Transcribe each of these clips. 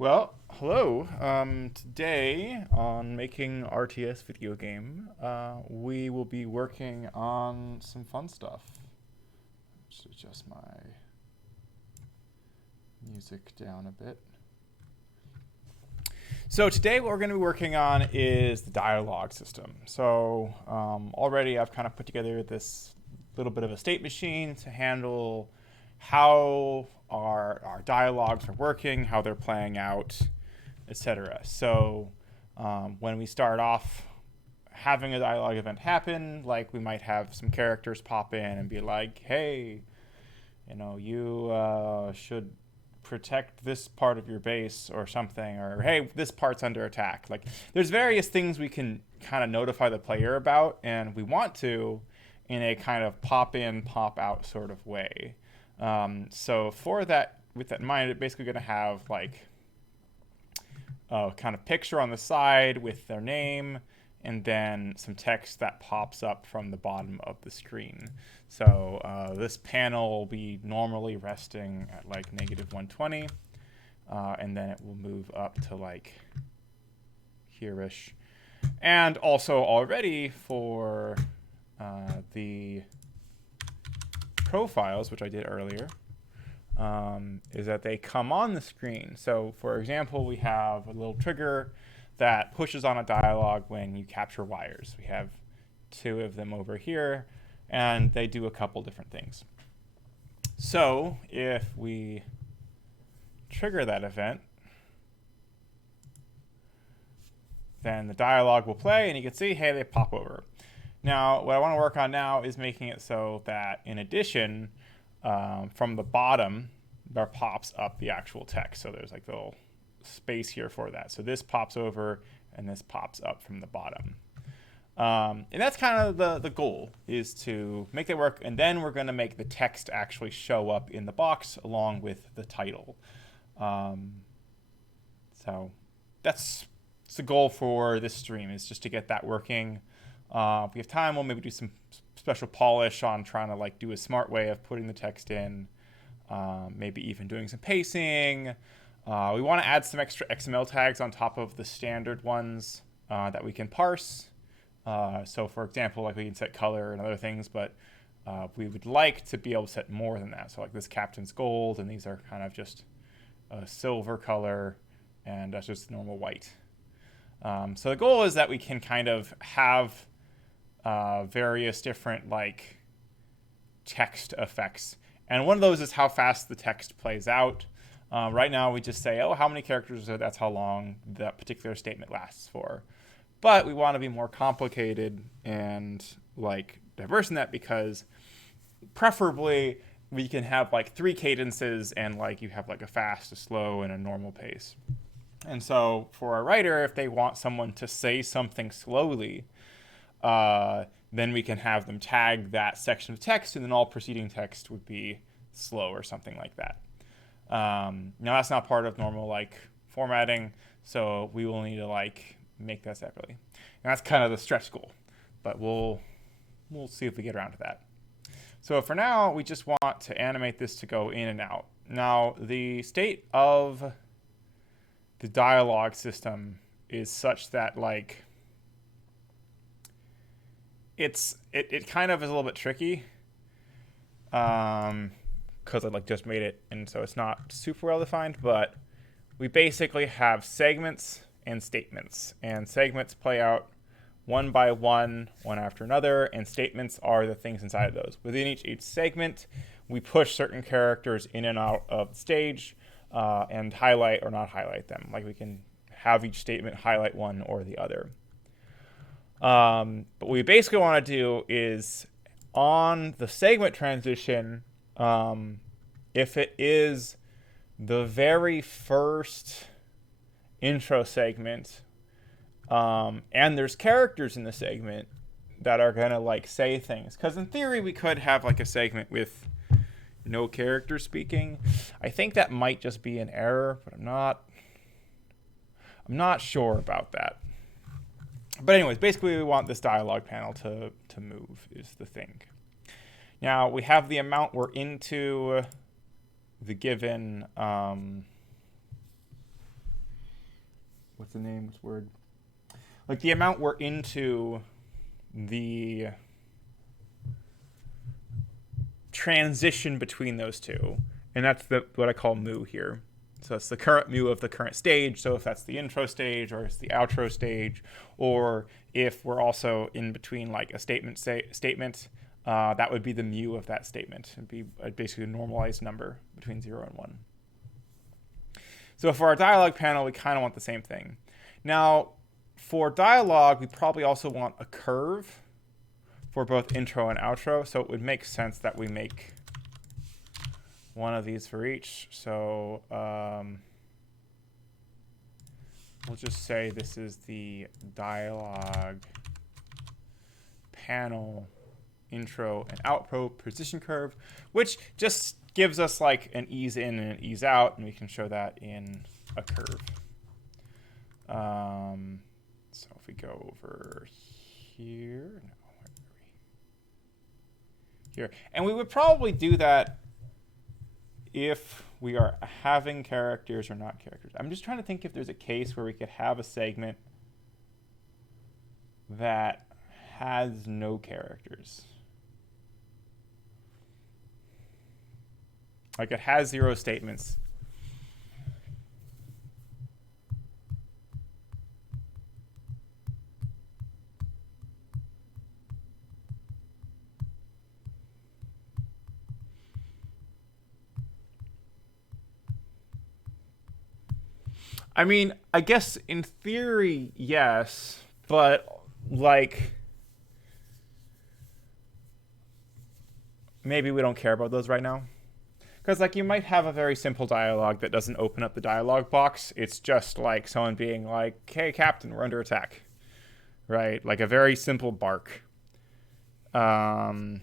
Well, hello. Today on making RTS video game, we will be working on some fun stuff. Just adjust my music down a bit. So today what we're going to be working on is the dialogue system. So already I've kind of put together this little bit of a state machine to handle how our dialogues are working, how they're playing out, etc. So when we start off having a dialogue event happen, like we might have some characters pop in and be like, hey, you should protect this part of your base or something, or hey, this part's under attack. Like there's various things we can kind of notify the player about, and we want to in a kind of pop in, pop out sort of way. So for that, with that in mind, it's basically going to have like a kind of picture on the side with their name, and then some text that pops up from the bottom of the screen. So this panel will be normally resting at like -120, and then it will move up to like here-ish. And also already for the profiles, which I did earlier, is that they come on the screen. So for example, we have a little trigger that pushes on a dialogue when you capture wires. We have two of them over here, and they do a couple different things. So if we trigger that event, then the dialogue will play, and you can see, hey, they pop over. Now, what I want to work on now is making it so that, in addition, from the bottom, there pops up the actual text. So there's like a little space here for that. So this pops over, and this pops up from the bottom. And that's kind of the goal, is to make it work, and then we're going to make the text actually show up in the box along with the title. So that's the goal for this stream, is just to get that working. If we have time, we'll maybe do some special polish on trying to like do a smart way of putting the text in, maybe even doing some pacing. We want to add some extra XML tags on top of the standard ones that we can parse. So for example, like we can set color and other things, but we would like to be able to set more than that. So like this captain's gold, and these are kind of just a silver color, and that's just normal white. So the goal is that we can kind of have various different like text effects, and one of those is how fast the text plays out. Right now we just say, oh, how many characters, so that's how long that particular statement lasts for. But we want to be more complicated and like diverse in that, because preferably we can have like 3 cadences, and like you have like a fast, a slow, and a normal pace. And so for a writer, if they want someone to say something slowly, then we can have them tag that section of text, and then all preceding text would be slow or something like that. Now that's not part of normal like formatting, so we will need to like make that separately. And that's kind of the stretch goal, but we'll see if we get around to that. So for now, we just want to animate this to go in and out. Now the state of the dialogue system is such that like it kind of is a little bit tricky, because I like just made it, and so it's not super well defined. But we basically have segments and statements, and segments play out one by one after another, and statements are the things inside of those. Within each segment, we push certain characters in and out of the stage, and highlight or not highlight them. Like we can have each statement highlight one or the other. But what we basically want to do is on the segment transition, if it is the very first intro segment, and there's characters in the segment that are going to like say things, because in theory we could have like a segment with no character speaking. I think that might just be an error, but I'm not sure about that. But anyways, basically we want this dialogue panel to move is the thing. Now we have the amount we're into the given what's the name? What's the word? Like the amount we're into the transition between those two. And that's what I call mu here. So it's the current mu of the current stage. So if that's the intro stage or it's the outro stage, or if we're also in between like a statement, that would be the mu of that statement. It'd be basically a normalized number between 0 and 1. So for our dialogue panel, we kind of want the same thing. Now, for dialogue, we probably also want a curve for both intro and outro. So it would make sense that we make one of these for each. So we'll just say this is the dialogue panel intro and outro position curve, which just gives us like an ease in and an ease out, and we can show that in a curve. So if we go over here, here, and we would probably do that if we are having characters or not characters. I'm just trying to think if there's a case where we could have a segment that has no characters. Like it has 0 statements. I mean, I guess in theory, yes, but like maybe we don't care about those right now. Because like you might have a very simple dialogue that doesn't open up the dialogue box. It's just like someone being like, "Hey, Captain, we're under attack." Right? Like a very simple bark. But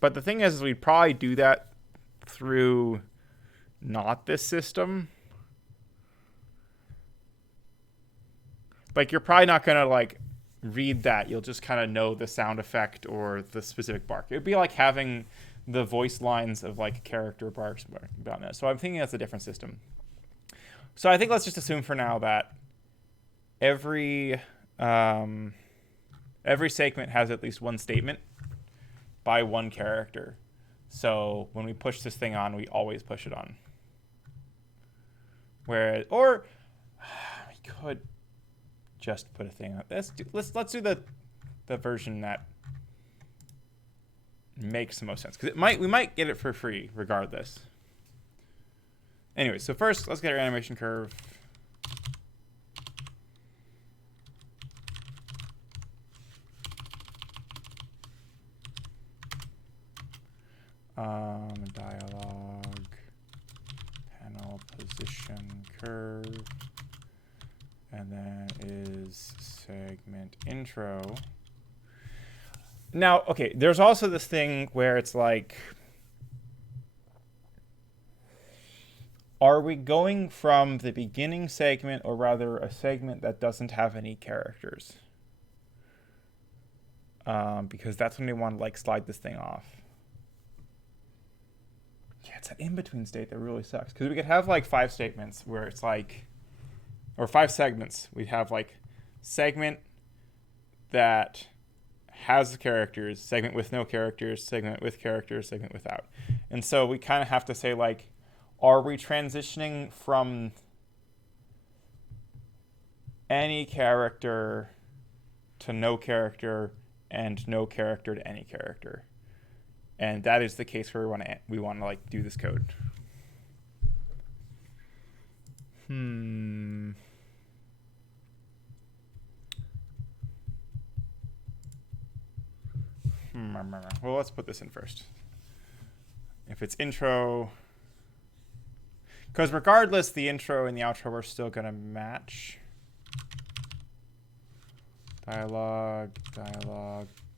the thing is we'd probably do that through not this system. Like you're probably not going to like read that. You'll just kind of know the sound effect or the specific bark. It would be like having the voice lines of like character barks about that. So I'm thinking that's a different system. So I think let's just assume for now that every segment has at least one statement by one character. So when we push this thing on, we always push it on. Or we could just put a thing on. Let's do the version that makes the most sense, because we might get it for free regardless. Anyway, so first let's get our animation curve. Dialogue panel position curve, and then is segment intro. Now, okay, there's also this thing where it's like, are we going from the beginning segment, or rather a segment that doesn't have any characters? Because that's when we want to like slide this thing off. Yeah, it's that in-between state that really sucks. Because we could have like 5 statements where it's like, or 5 segments. We'd have like segment that has characters, segment with no characters, segment with characters, segment without. And so we kind of have to say like, are we transitioning from any character to no character and no character to any character? And that is the case where we want to like do this code. Well, let's put this in first. If it's intro, because regardless, the intro and the outro are still going to match. Dialogue,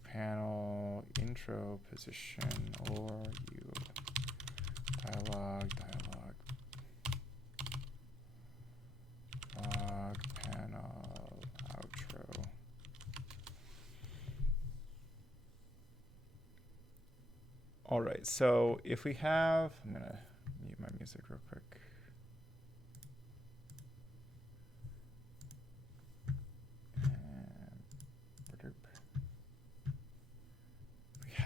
panel, intro, position, or you. Dialogue, panel, outro. All right, so if we have, I'm going to mute my music real quick.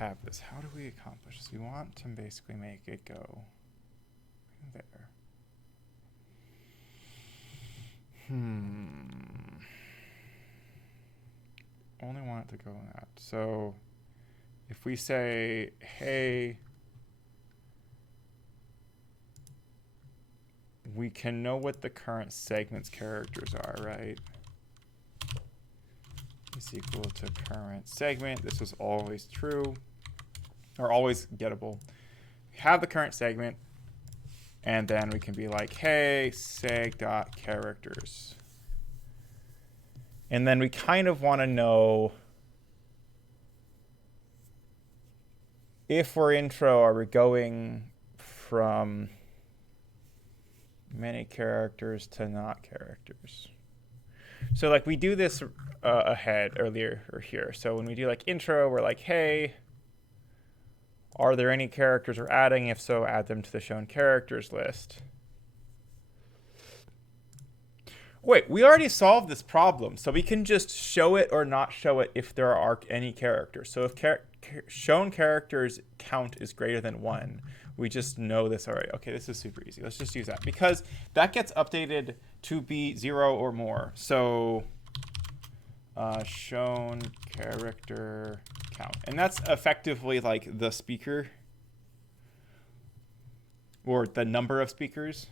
have this. How do we accomplish this? We want to basically make it go there. Only want it to go in that. So if we say, hey, we can know what the current segment's characters are, right? Is equal to current segment. This was always true, or always gettable. We have the current segment, and then we can be like, hey, seg.characters. And then we kind of want to know if we're intro, are we going from many characters to not characters? So like we do this ahead earlier or here. So when we do like intro, we're like, hey, are there any characters we're adding? If so, add them to the shown characters list. Wait, we already solved this problem. So we can just show it or not show it if there are any characters. So if shown characters count is greater than 1, we just know this already. Okay, this is super easy. Let's just use that because that gets updated to be 0 or more. So shown character count. And that's effectively like the speaker or the number of speakers.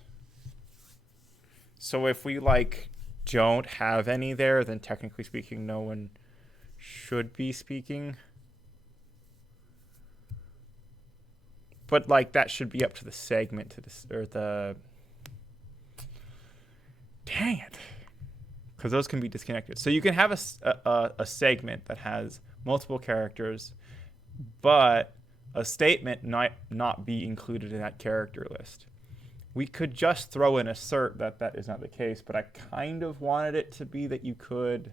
So if we like don't have any there, then technically speaking, no one should be speaking. But like that should be up to the segment to this, or the, dang it, because those can be disconnected. So you can have a segment that has multiple characters, but a statement not be included in that character list. We could just throw in assert that that is not the case, but I kind of wanted it to be that you could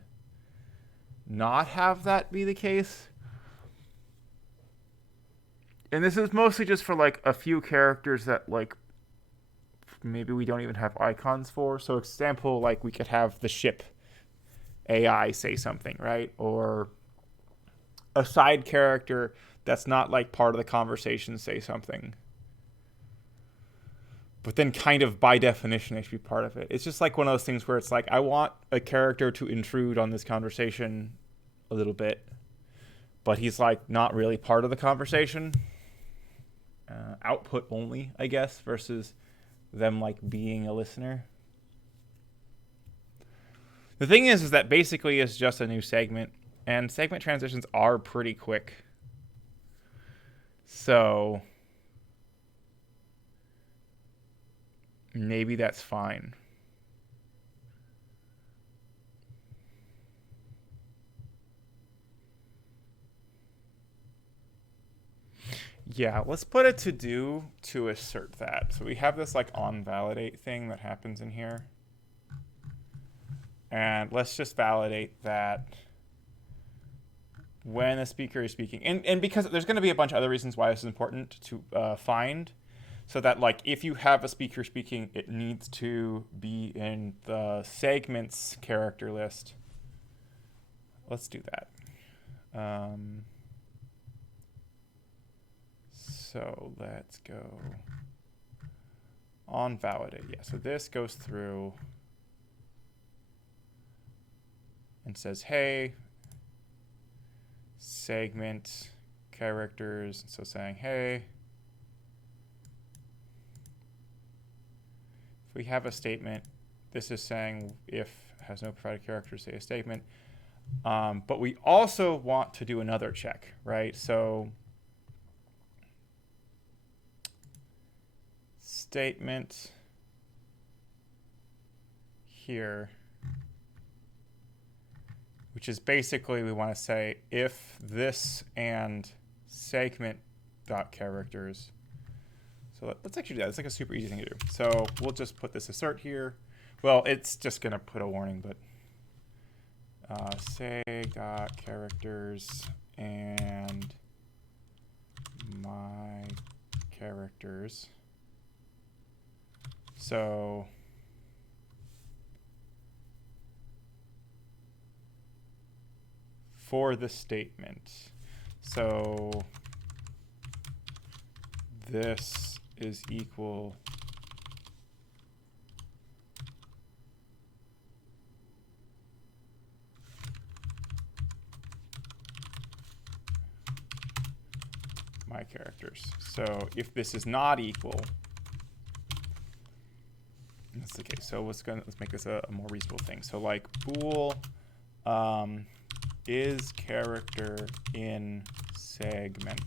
not have that be the case. And this is mostly just for like a few characters that like maybe we don't even have icons for. So example, like we could have the ship AI say something, right? Or a side character that's not like part of the conversation say something. But then kind of by definition they should be part of it. It's just like one of those things where it's like, I want a character to intrude on this conversation a little bit, but he's like not really part of the conversation. Output only, I guess, versus them like being a listener. The thing is that basically it's just a new segment, and segment transitions are pretty quick. So maybe that's fine. Yeah, let's put a to-do to assert that. So we have this like on validate thing that happens in here. And let's just validate that when a speaker is speaking. And because there's going to be a bunch of other reasons why this is important to find. So that like if you have a speaker speaking, it needs to be in the segments character list. Let's do that. So let's go on validate. Yeah, so this goes through and says, hey, segment characters. So saying, hey, if we have a statement, this is saying if has no provided characters, say a statement. But we also want to do another check, right? So statement here, which is basically we want to say if this and segment dot characters. So let's actually do that. It's like a super easy thing to do. So we'll just put this assert here. Well, it's just going to put a warning, but seg dot characters and my characters. So for the statement, so this is equal my characters. So if this is not equal, that's the case. So let's make this a more reasonable thing. So like bool is character in segment.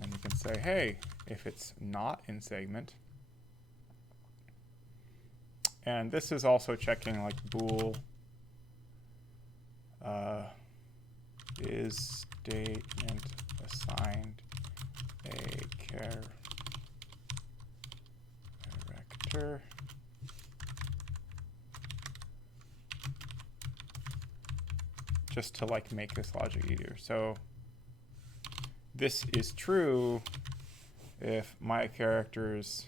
And you can say, hey, if it's not in segment, and this is also checking like bool is statement assigned a character just to like make this logic easier. So this is true if my characters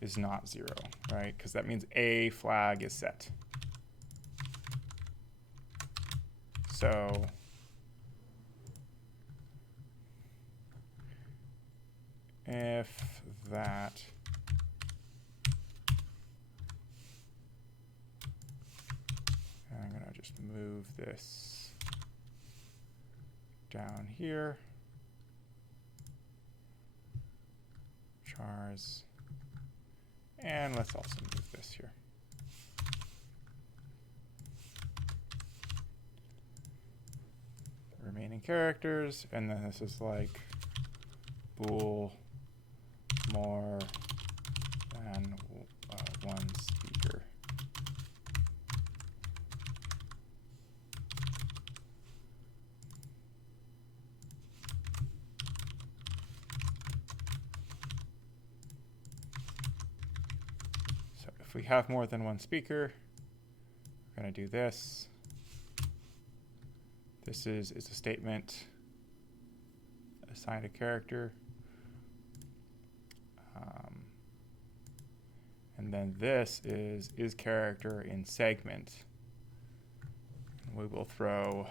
is not 0, right? Because that means a flag is set. So if that I'm going to just move this down here. Chars. And let's also move this here. Remaining characters, and then this is like bool more than one speaker. So if we have more than one speaker, we're going to do this. This is a statement assigned a character. And then this is character in segment. And we will throw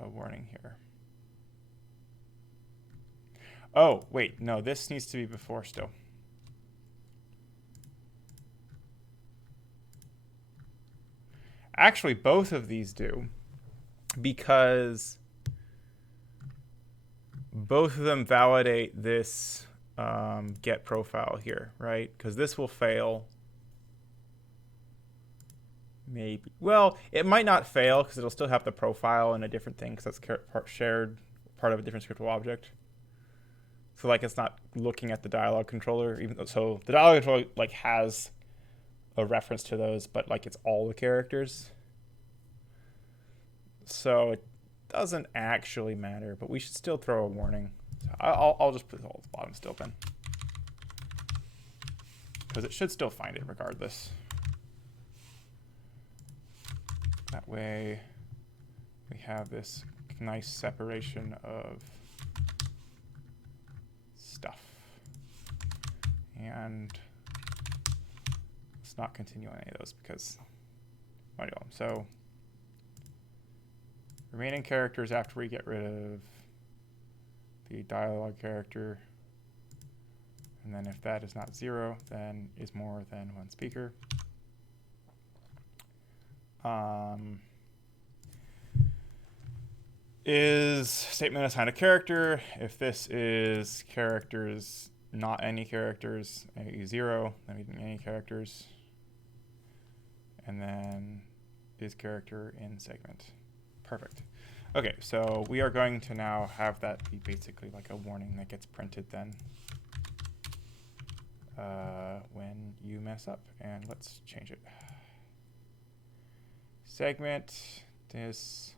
a warning here. Oh, wait, no, this needs to be before still. Actually, both of these do, because both of them validate this get profile here, right? Because this will fail. Maybe. Well, it might not fail because it'll still have the profile in a different thing because that's shared part of a different scriptable object. So like it's not looking at the dialog controller, even though, so the dialog controller like has a reference to those, but like it's all the characters. So it doesn't actually matter, but we should still throw a warning. So I'll just put it all at the bottom still then, because it should still find it regardless. That way we have this nice separation of stuff. And let's not continue on any of those because anyway, so remaining characters after we get rid of the dialog character. And then if that is not 0, then is more than one speaker. Is statement assigned a character. If this is characters, not any characters, a 0, then we need any characters. And then is character in segment. Perfect. Okay, so we are going to now have that be basically like a warning that gets printed then when you mess up. And let's change it. Segment this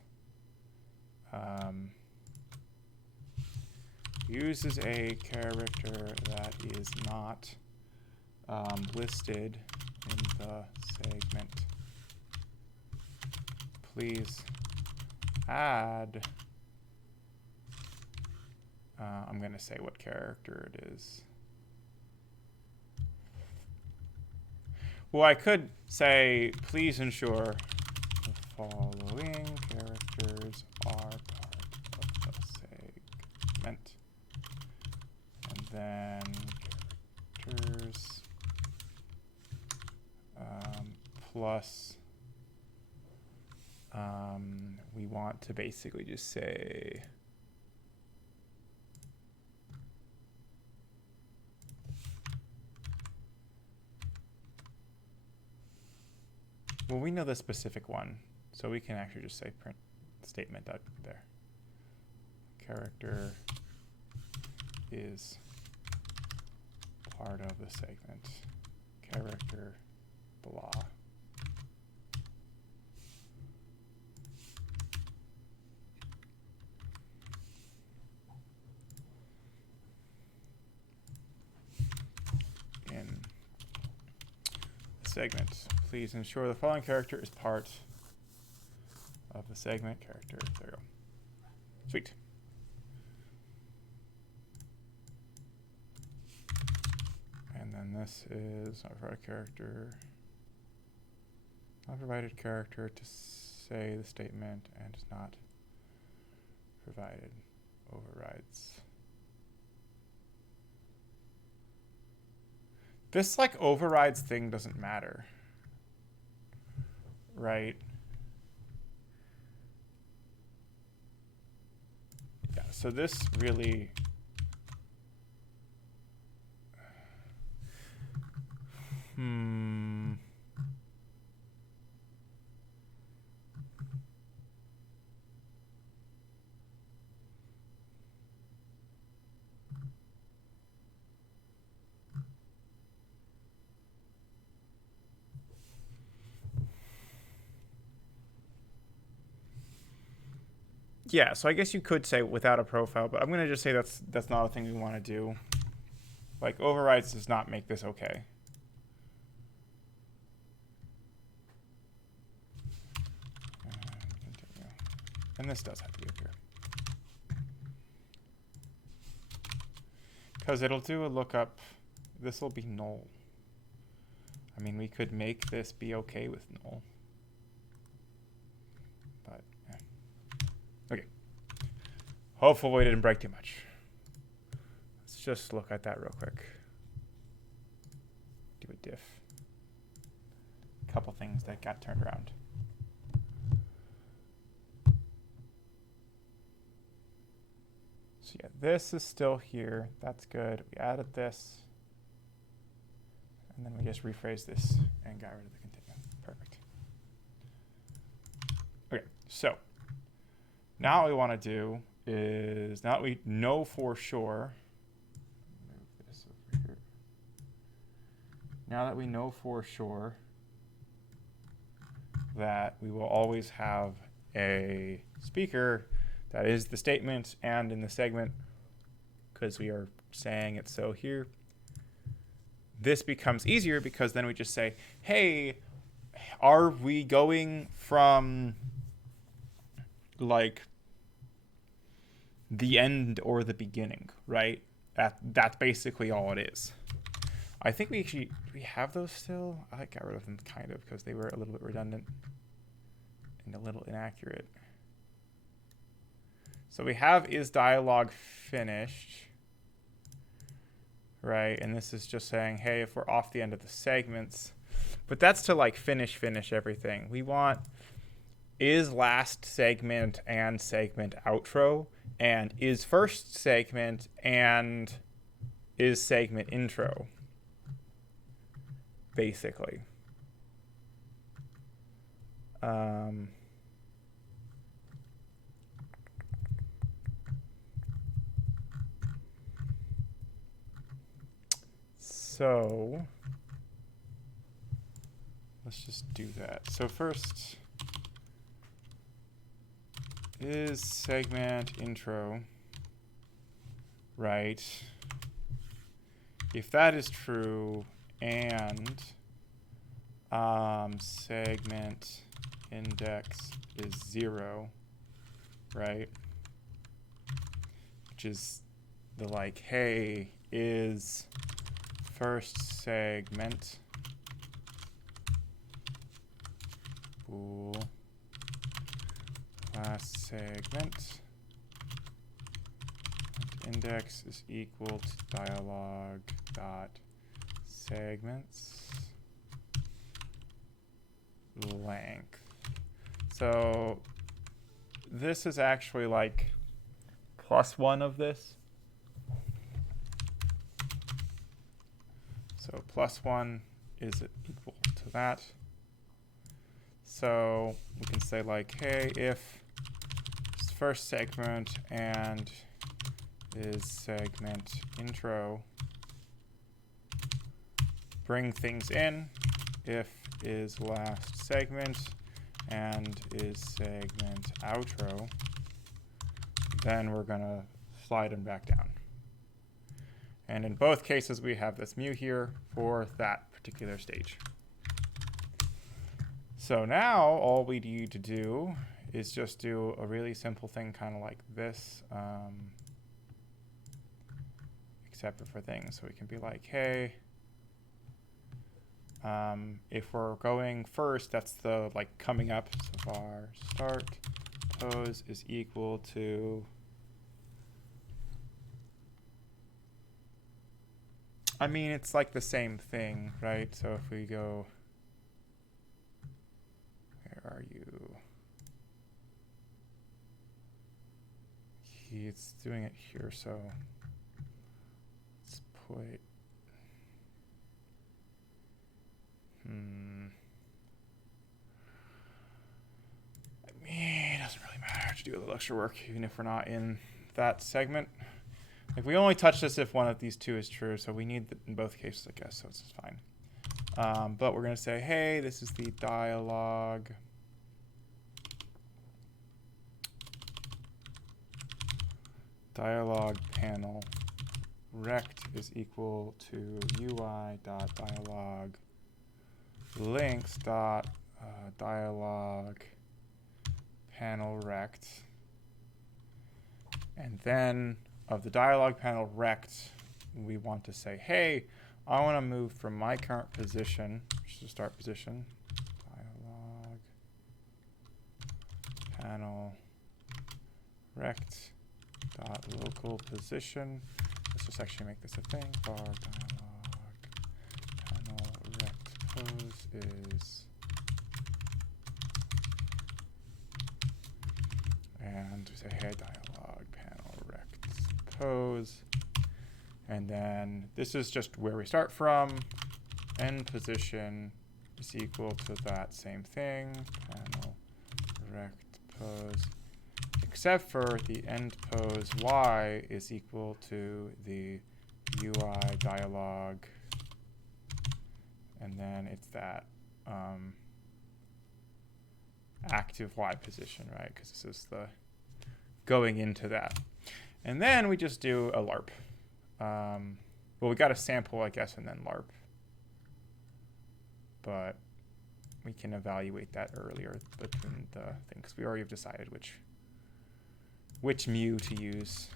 uses a character that is not listed in the segment. Please add, I'm going to say what character it is. Well, I could say, please ensure the following characters are part of the segment. And then characters plus we want to basically just say well, we know the specific one, so we can actually just say print statement out there. Character is part of the segment. Character blah. In the segment, please ensure the following character is part of the segment. Character, there you go. Sweet. And then this is not provided character, not provided character to say the statement and is not provided overrides. This like overrides thing doesn't matter, right? Yeah, so this really yeah, so I guess you could say without a profile, but I'm going to just say that's not a thing we want to do. Like, overrides does not make this okay. And this does have to be up here. Because it'll do a lookup. This will be null. I mean, we could make this be okay with null. But, yeah. Okay. Hopefully we didn't break too much. Let's just look at that real quick. Do a diff. A couple things that got turned around. So yeah, this is still here. That's good. We added this. And then we just rephrased this and got rid of the continuum. Perfect. Okay, so now what we want to do is, now that we know for sure, move this over here. Now that we know for sure that we will always have a speaker that is the statement and in the segment, because we are saying it so here, this becomes easier because then we just say, hey, are we going from like the end or the beginning, right? That's basically all it is. I think we have those still. I got rid of them kind of because they were a little bit redundant and a little inaccurate. So we have is dialogue finished, right? And this is just saying, hey, if we're off the end of the segments, but that's to like finish everything. We want is last segment and segment outro, and is first segment and is segment intro, basically. So let's just do that. So first is segment intro, right? If that is true, and segment index is 0, right? Which is the like, hey, is first segment bool last segment. And index is equal to dialog dot segments length. So this is actually like +1 of this. So +1 is equal to that. So we can say like, hey, if first segment and is segment intro, bring things in. If is last segment and is segment outro, then we're going to slide them back down. And in both cases, we have this mu here for that particular stage. So now all we need to do is just do a really simple thing kind of like this, except for things. So we can be like, hey, if we're going first, that's the like coming up. So var start pose is equal to, I mean, it's like the same thing, right? So if we go, where are you? It's doing it here, so let's put, I mean, it doesn't really matter to do a little extra work, even if we're not in that segment. Like, we only touch this if one of these two is true, so we need it in both cases, I guess, so it's fine. But we're going to say, hey, this is the dialog panel rect is equal to ui.dialog links dot dialog panel rect, and then of the dialog panel rect, we want to say, hey, I want to move from my current position, which is the start position, dialog panel rect dot local position. Let's just actually make this a thing. Var dialog panel rect pose is, and we say, hey, dialog panel rect pose, and then this is just where we start from. End position is equal to that same thing, panel rect pose, except for the end pose y is equal to the UI dialog, and then it's that active y position, right? Because this is the going into that. And then we just do a LARP. Well, we got a sample, I guess, and then LARP. But we can evaluate that earlier between the things. We already have decided which mu to use.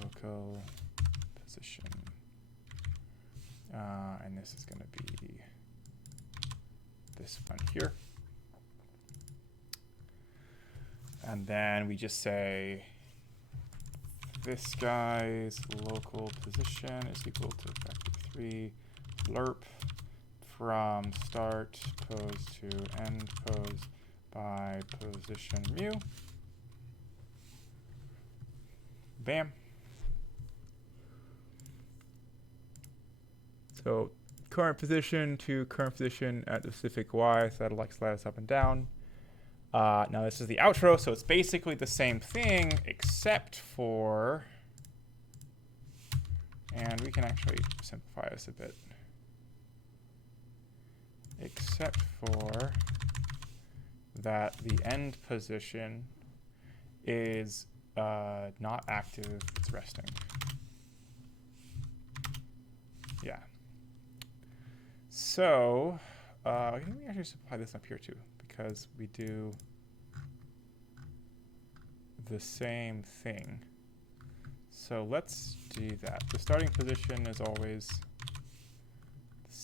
Local position. And this is going to be this one here. And then we just say this guy's local position is equal to vector3 lerp from start pose to end pose by position mu. Bam. So current position to current position at the specific y, so that'll like slide us up and down. Now this is the outro, so it's basically the same thing except for, and we can actually simplify this a bit, except for that the end position is not active, it's resting. Yeah. So I think we actually simplify this up here too, because we do the same thing. So let's do that. The starting position is always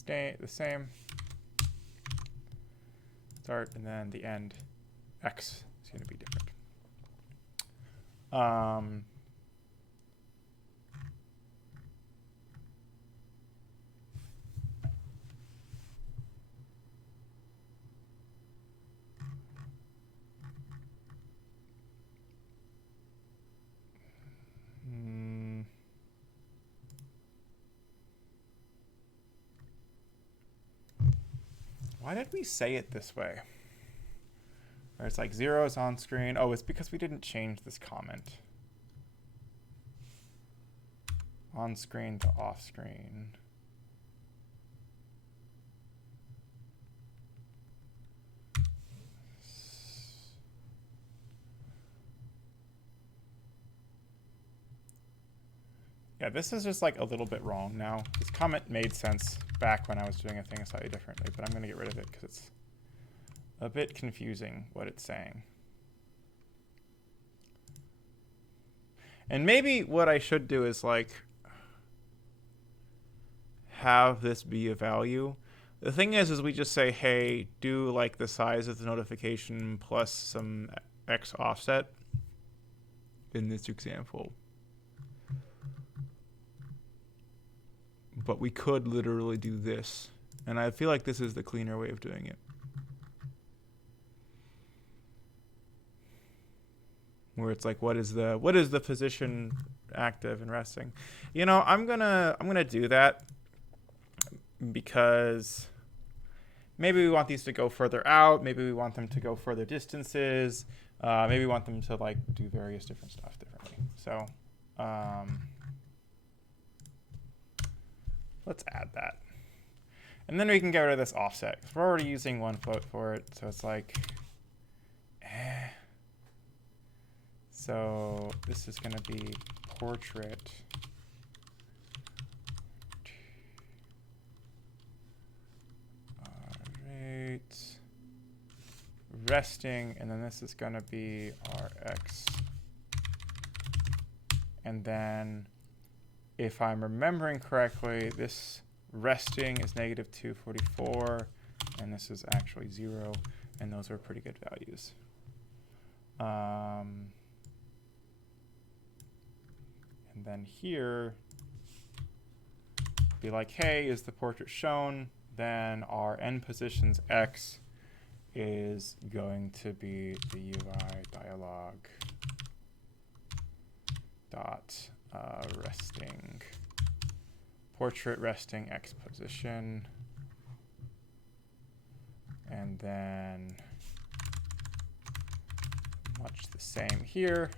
the same. start, and then the end, x is going to be different. Why did we say it this way? Where it's like 0 is on screen. Oh, it's because we didn't change this comment. On screen to off screen. Yeah, this is just like a little bit wrong now. This comment made sense back when I was doing a thing slightly differently, but I'm going to get rid of it because it's a bit confusing what it's saying. And maybe what I should do is like have this be a value. The thing is we just say, hey, do like the size of the notification plus some X offset in this example. But we could literally do this. And I feel like this is the cleaner way of doing it. Where it's like, what is the position active and resting? You know, I'm gonna do that because maybe we want these to go further out. Maybe we want them to go further distances. Maybe we want them to like do various different stuff differently. So let's add that. And then we can get rid of this offset because we're already using 1 float for it. So it's like, So this is going to be portrait. Alright. Resting, and then this is going to be our X. And then, if I'm remembering correctly, this resting is -244, and this is actually 0, and those are pretty good values. And then here, be like, hey, is the portrait shown? Then our end positions X is going to be the UI dialog dot resting, portrait resting X position. And then much the same here.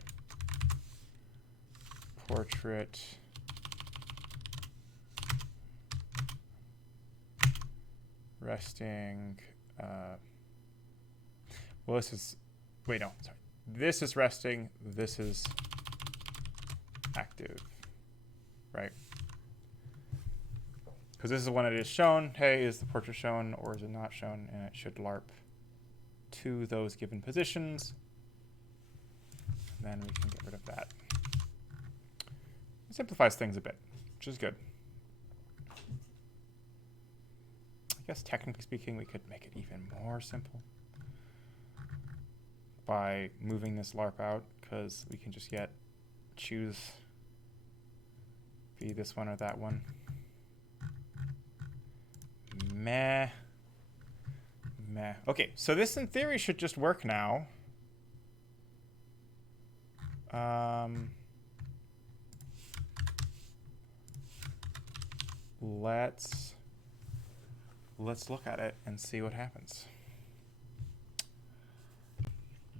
Portrait resting. Well, this is, wait, no, sorry. This is resting. This is active, right? Because this is when it is shown. Hey, is the portrait shown or is it not shown? And it should LARP to those given positions. And then we can get rid of that. It simplifies things a bit, which is good. I guess technically speaking, we could make it even more simple by moving this LARP out, because we can just choose be this one or that one. Meh. Okay, so this in theory should just work now. Let's look at it and see what happens.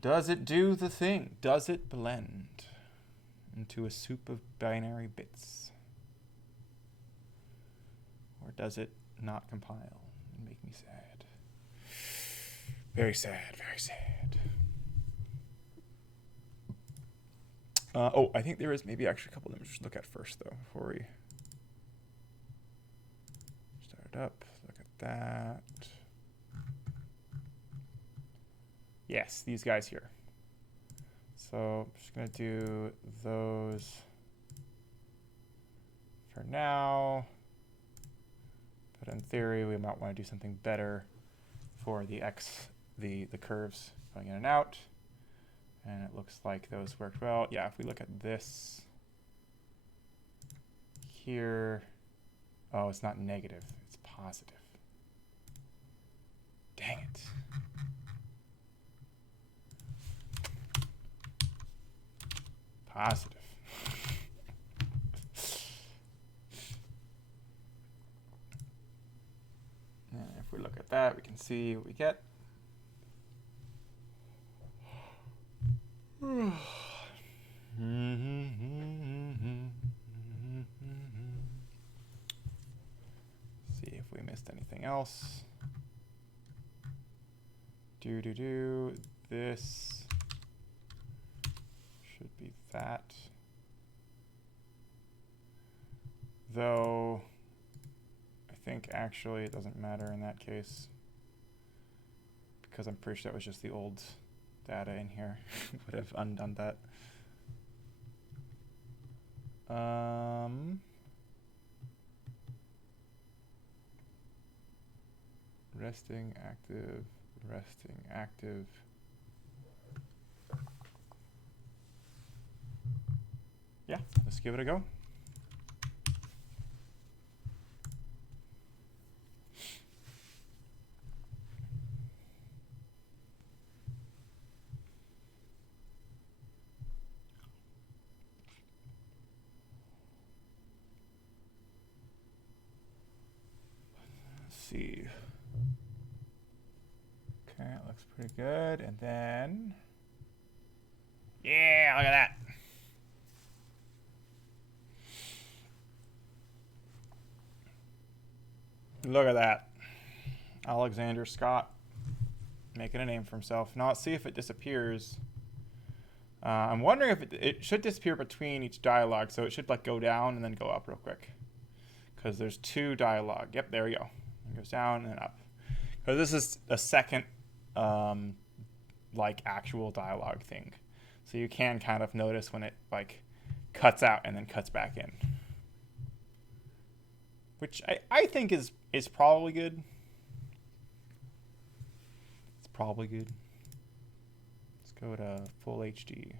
Does it do the thing? Does it blend into a soup of binary bits? Or does it not compile and make me sad? Very sad, very sad. Oh, I think there is maybe actually a couple of them to just look at first, though, before we start it up. Look at that. Yes, these guys here. So I'm just going to do those for now. But in theory, we might want to do something better for the X the curves going in and out. And it looks like those worked well. Yeah, if we look at this here, oh, it's not negative, it's positive. Dang it. Positive. And if we look at that, we can see what we get. See if we missed anything else. This should be that. Though, I think actually it doesn't matter in that case, because I'm pretty sure that was just the old data in here. Would have undone that. Resting active, resting active. Yeah, let's give it a go. See. Okay, it looks pretty good. And then, yeah, look at that. Look at that. Alexander Scott making a name for himself. Now let's see if it disappears. I'm wondering if it should disappear between each dialogue, so it should like go down and then go up real quick. Because there's two dialogue. Yep, there we go. It goes down and up. Because this is a second like actual dialogue thing. So you can kind of notice when it like cuts out and then cuts back in. Which I think is probably good. It's probably good. Let's go to full HD.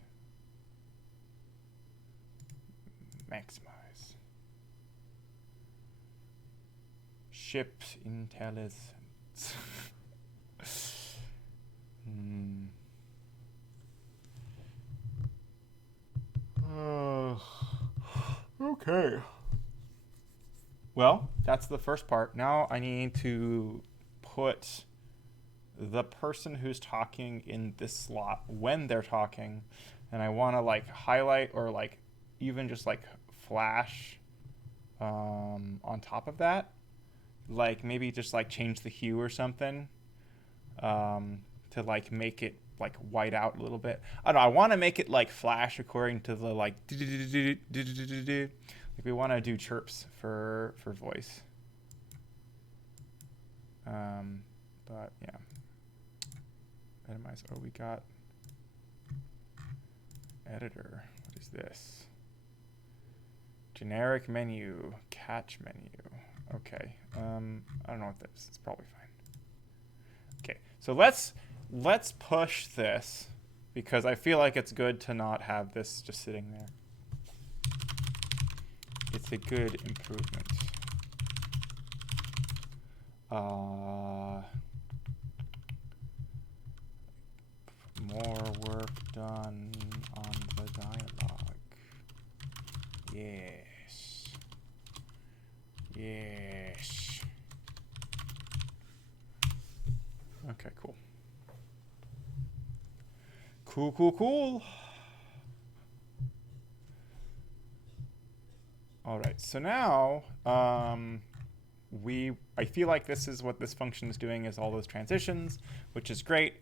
Maximize. Ship intelligence. Okay. Well, that's the first part. Now I need to put the person who's talking in this slot when they're talking, and I want to like highlight or like even just like flash on top of that, like maybe just like change the hue or something to like make it like white out a little bit. I don't know, I want to make it like flash according to the like like we want to do chirps for voice. But yeah. Minimize. Oh, we got editor. What is this? Generic menu, catch menu. Okay. I don't know what this is. It's probably fine. Okay. So let's push this because I feel like it's good to not have this just sitting there. It's a good improvement. More work done on the dialogue. Yes. Yes. Okay, cool. Cool. All right, so now I feel like this is what this function is doing, is all those transitions, which is great.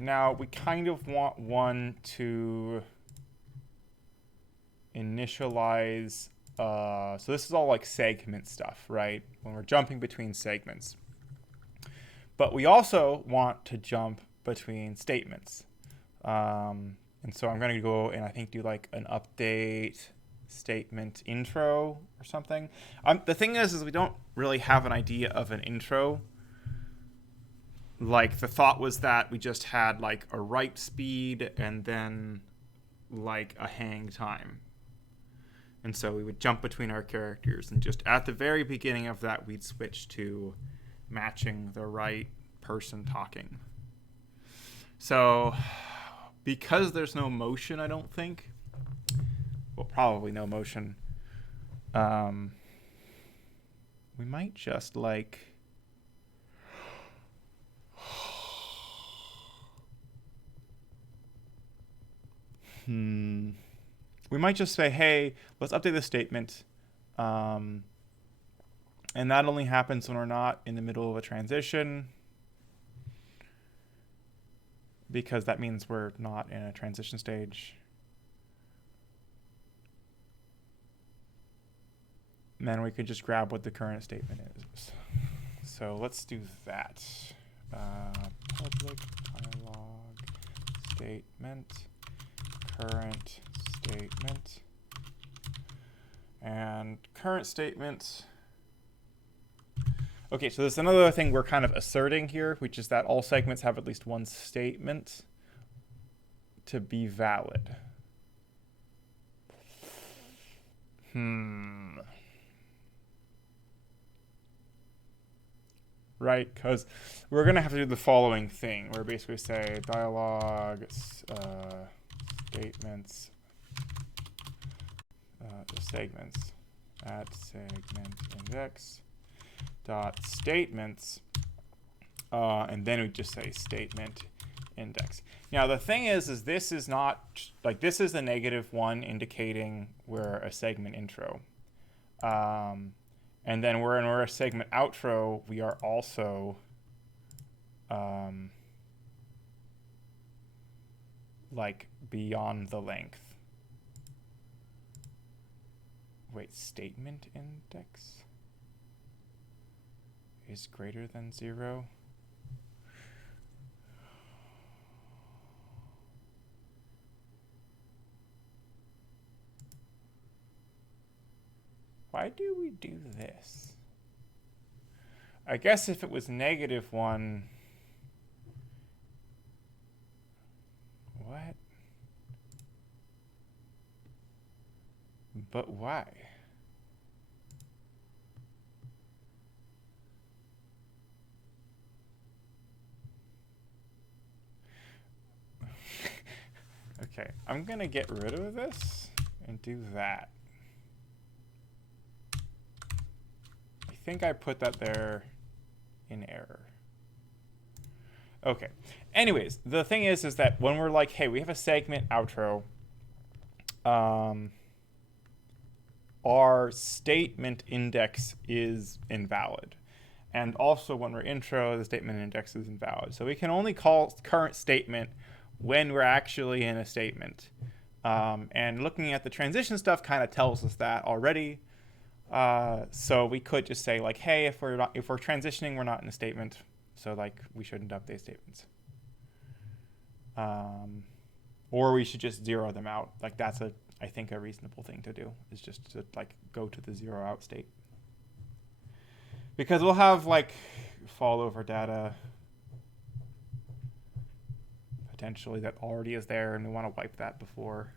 Now we kind of want one to initialize, so this is all like segment stuff, right? When we're jumping between segments. But we also want to jump between statements. And so I'm going to go and I think do like an update statement intro or something. The thing is we don't really have an idea of an intro. Like, the thought was that we just had like a write speed and then like a hang time. And so we would jump between our characters, and just at the very beginning of that, we'd switch to matching the right person talking. So because there's no motion, I don't think, well, probably no motion, we might just like we might just say, hey, let's update this statement. And that only happens when we're not in the middle of a transition, because that means we're not in a transition stage. And then we could just grab what the current statement is. So let's do that. Public dialog statement, current statement, and current statement. Okay, so there's another thing we're kind of asserting here, which is that all segments have at least one statement to be valid. Right, because we're going to have to do the following thing, where we basically say dialog statements segments at segment index dot statements, and then we just say statement index. Now the thing is this is not like, this is a -1 indicating we're a segment intro, and then when we're a segment outro, we are also like beyond the length. Wait, statement index is greater than 0? Why do we do this? I guess if it was -1, what? But why? Okay, I'm gonna get rid of this and do that. I think I put that there in error. Okay. Anyways, the thing is that when we're like, hey, we have a segment outro, our statement index is invalid. And also when we're intro, the statement index is invalid. So we can only call current statement when we're actually in a statement. And looking at the transition stuff kind of tells us that already. So we could just say like, hey, if we're transitioning, we're not in a statement. So like, we shouldn't update statements. Or we should just zero them out. Like, that's I think a reasonable thing to do, is just to like go to the zero out state. Because we'll have like fallover data potentially that already is there, and we want to wipe that before,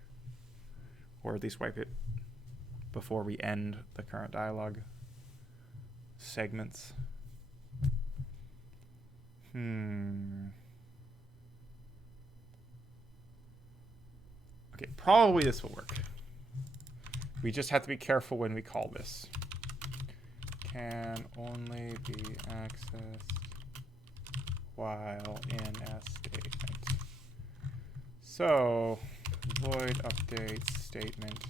or at least wipe it before we end the current dialogue segments. Okay, probably this will work. We just have to be careful when we call this. Can only be accessed while in a statement. So, void update statement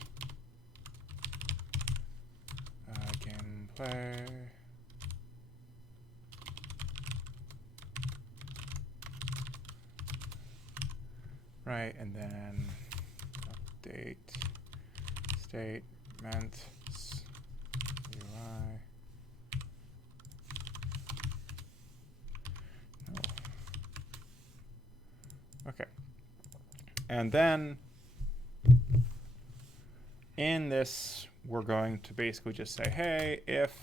gameplay. Right, and then update statement UI. No. Okay. And then in this, we're going to basically just say, hey, if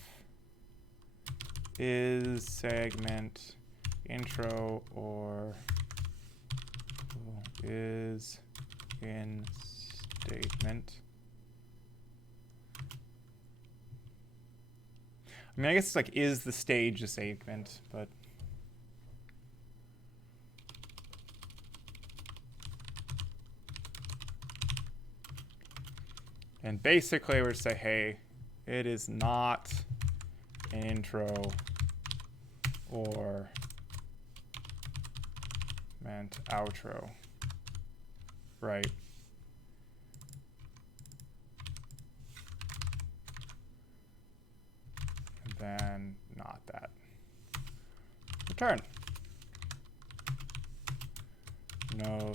is segment intro or is in statement. I mean, I guess it's like, is the stage a segment, but. And basically, we're to say, hey, it is not an intro or meant outro, right? And then not that. Return. No,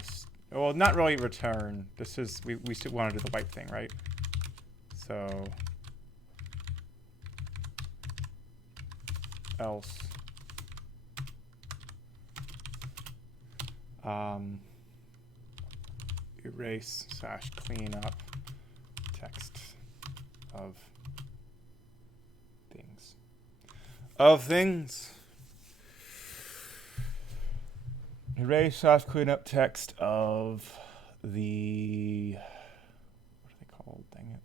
well, not really return. This is, we still want to do the white thing, right? So else erase / clean up text of things. Of things. Erase / clean up text of the, what are they called? Dang it.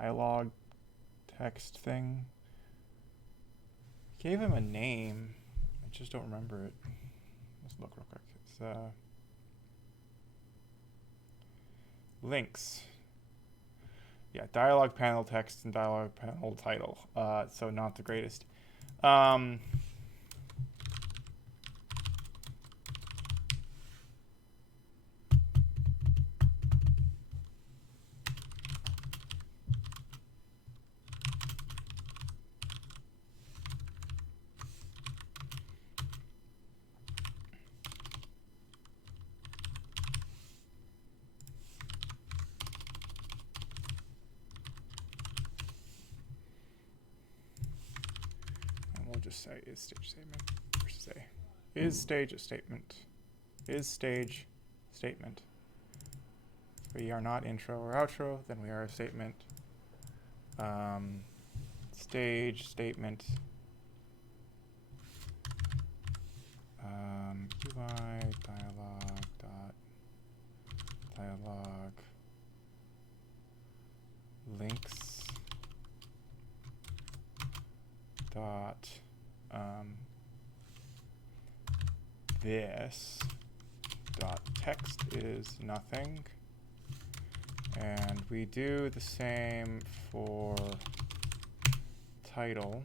Dialogue text thing. Gave him a name. I just don't remember it. Let's look real quick. It's links. Yeah, dialogue panel text and dialogue panel title. So not the greatest. Just say is stage statement versus a is stage a statement, is stage statement. If we are not intro or outro, then we are a statement. Stage statement. UI dialogue dot dialogue links dot this dot text is nothing, and we do the same for title,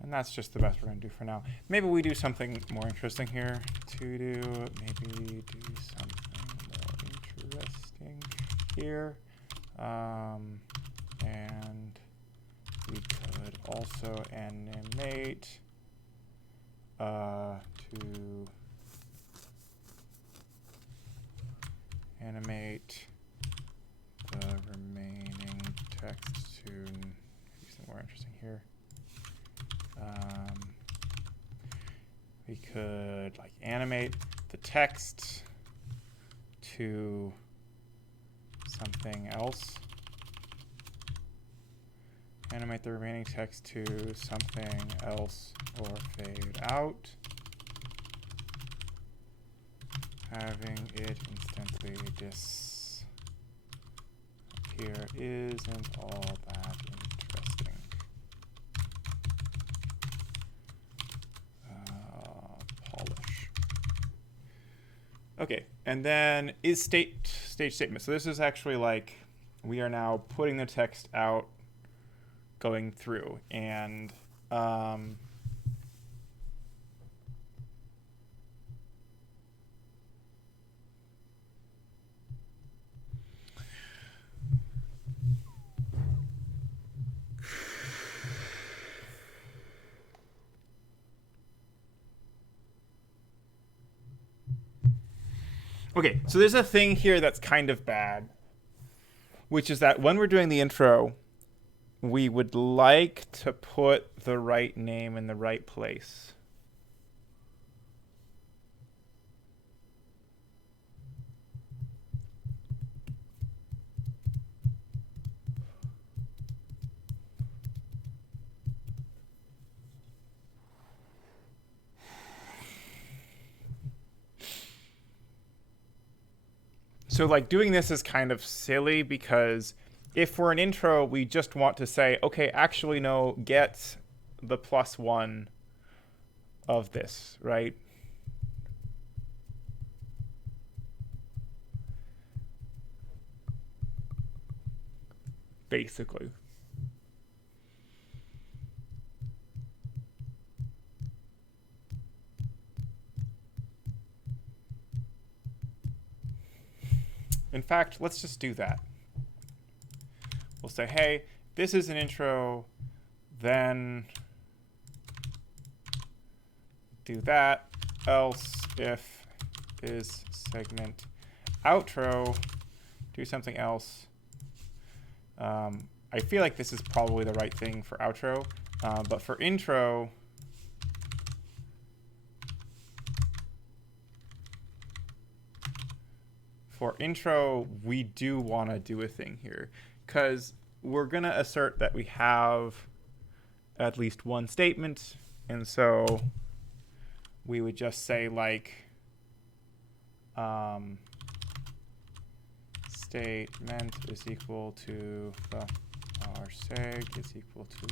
and that's just the best we're going to do for now. Maybe we do something more interesting here to do. Maybe we do something more interesting here, and we could also animate to animate the remaining text to do something more interesting here. We could like animate the text to something else. Animate the remaining text to something else or fade out. Having it instantly disappear isn't all that interesting. Polish. Okay, and then is stage statement. So this is actually like we are now putting the text out, going through, and okay, so there's a thing here that's kind of bad, which is that when we're doing the intro, we would like to put the right name in the right place. So like doing this is kind of silly because if for an intro we just want to say, okay, actually no, get the +1 of this, right? Basically. In fact, let's just do that. We'll say, hey, this is an intro, then do that, else if is segment outro, do something else. I feel like this is probably the right thing for outro, but for intro, we do want to do a thing here because we're going to assert that we have at least one statement. And so we would just say like statement is equal to our seg is equal to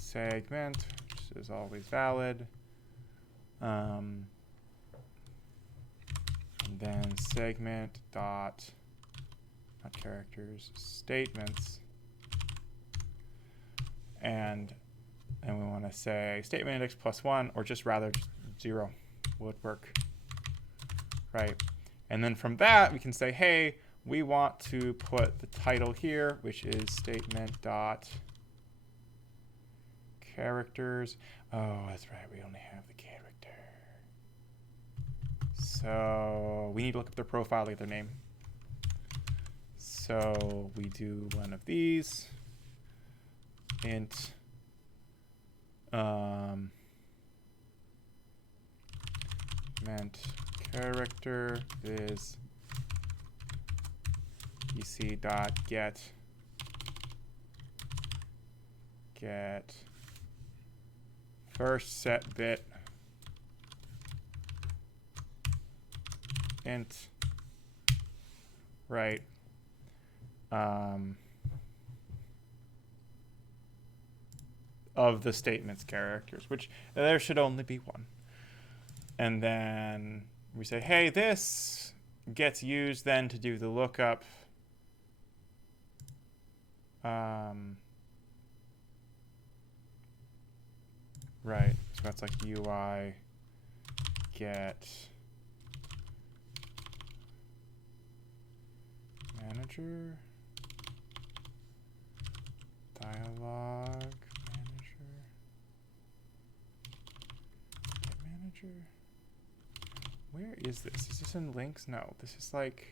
segment, which is always valid. And then segment dot, not characters, statements. And we want to say statement index +1, or just rather just 0 would work, right? And then from that, we can say, hey, we want to put the title here, which is statement dot characters. Oh, that's right, we only have the character. So we need to look up their profile, look at their name. So we do one of these. Int meant character is pc.get first set bit int, right, of the statement's characters, which there should only be one. And then we say, hey, this gets used then to do the lookup. Right, so that's like UI get manager, dialog manager, get manager. Where is this? Is this in links? No, this is like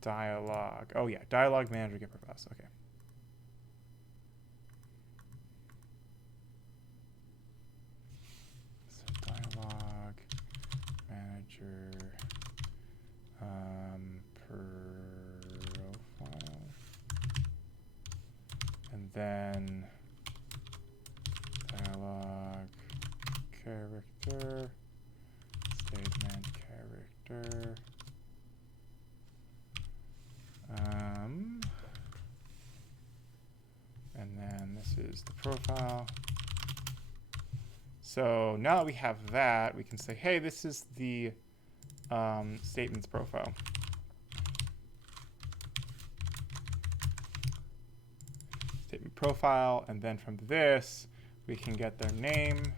dialog. Oh yeah, dialog manager get per class. Okay. So dialog manager profile, and then dialog character statement character. And then this is the profile. So now that we have that, we can say, hey, this is the statements profile. Statement profile, and then from this, we can get their name.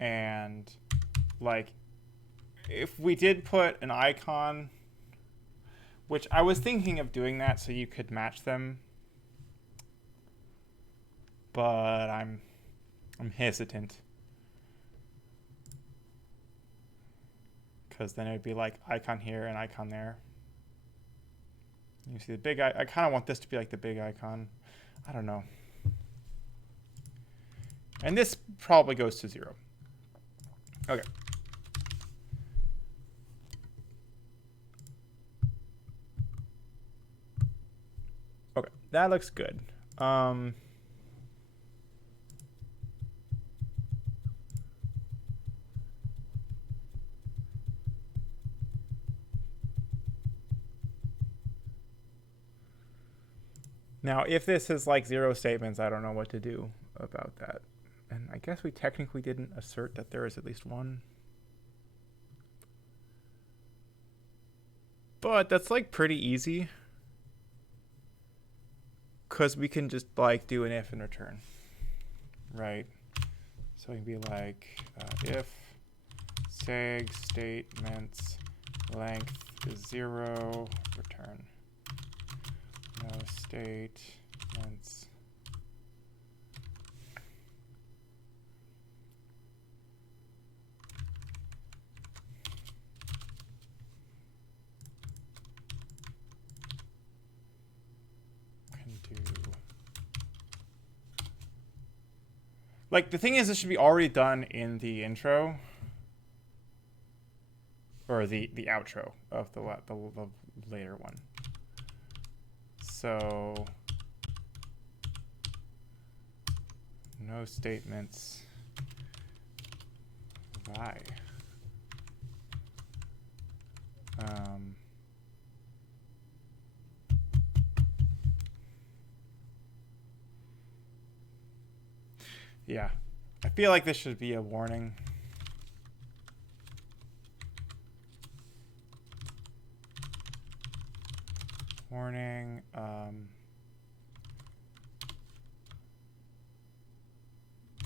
And like, if we did put an icon, which I was thinking of doing that so you could match them, but I'm hesitant, because then it would be like icon here and icon there. You see the big I kind of want this to be like the big icon. I don't know. And this probably goes to 0. Okay. Okay, that looks good. Now, if this is like 0 statements, I don't know what to do about that. And I guess we technically didn't assert that there is at least one. But that's like pretty easy, because we can just like do an if and return, right? So we can be like if seg statements length is 0, return no statements can do. Like, the thing is, this should be already done in the intro, or the outro of the later one. So no statements why. Yeah, I feel like this should be a warning. Warning.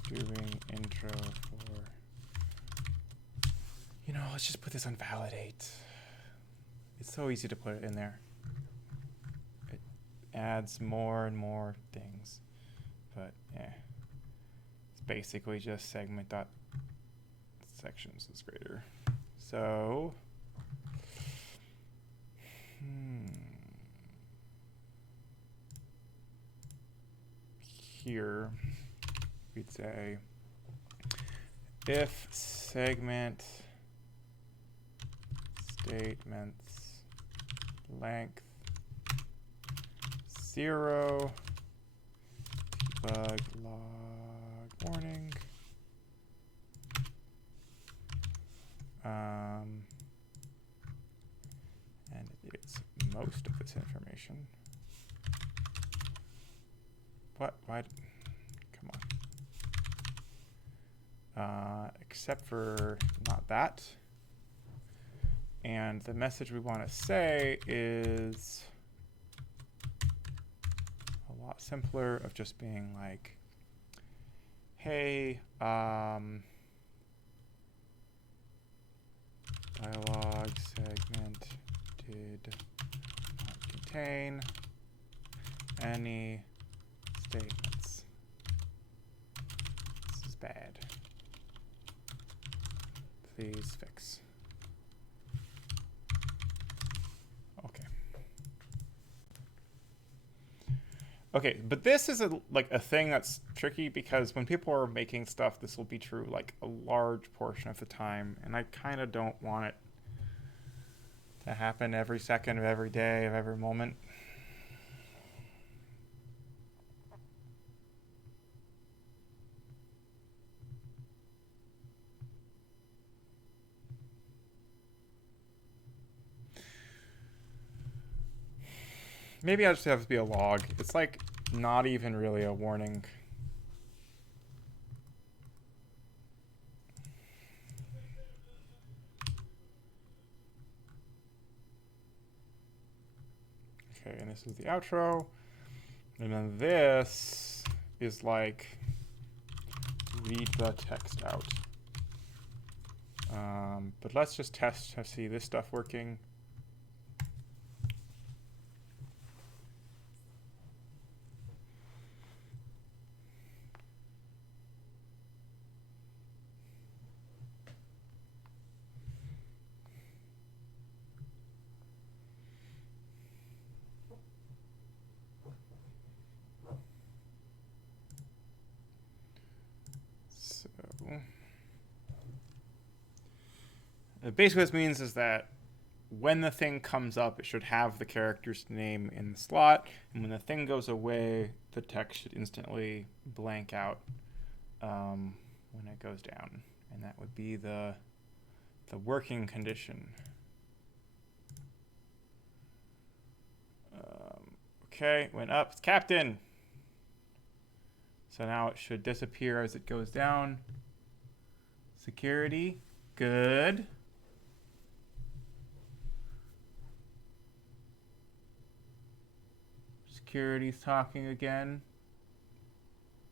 Doing intro for, let's just put this on validate. It's so easy to put it in there. It adds more and more things, but yeah. It's basically just segment.sections is greater. So, here we'd say if segment statements length 0 debug log warning and it's most of this information. What? Why? Come on. Except for not that. And the message we want to say is a lot simpler, of just being like, hey, dialog segment did not contain any statements. This is bad. Please fix. Okay. Okay, but this is a thing that's tricky, because when people are making stuff, this will be true like a large portion of the time, and I kind of don't want it to happen every second of every day of every moment. Maybe I just have to be a log. It's like not even really a warning. Okay, and this is the outro. And then this is like read the text out. But let's just test to see this stuff working. Basically, what this means is that when the thing comes up, it should have the character's name in the slot, and when the thing goes away, the text should instantly blank out when it goes down, and that would be the working condition. Okay, went up. It's Captain. So now it should disappear as it goes down. Security. Good. Security's talking again.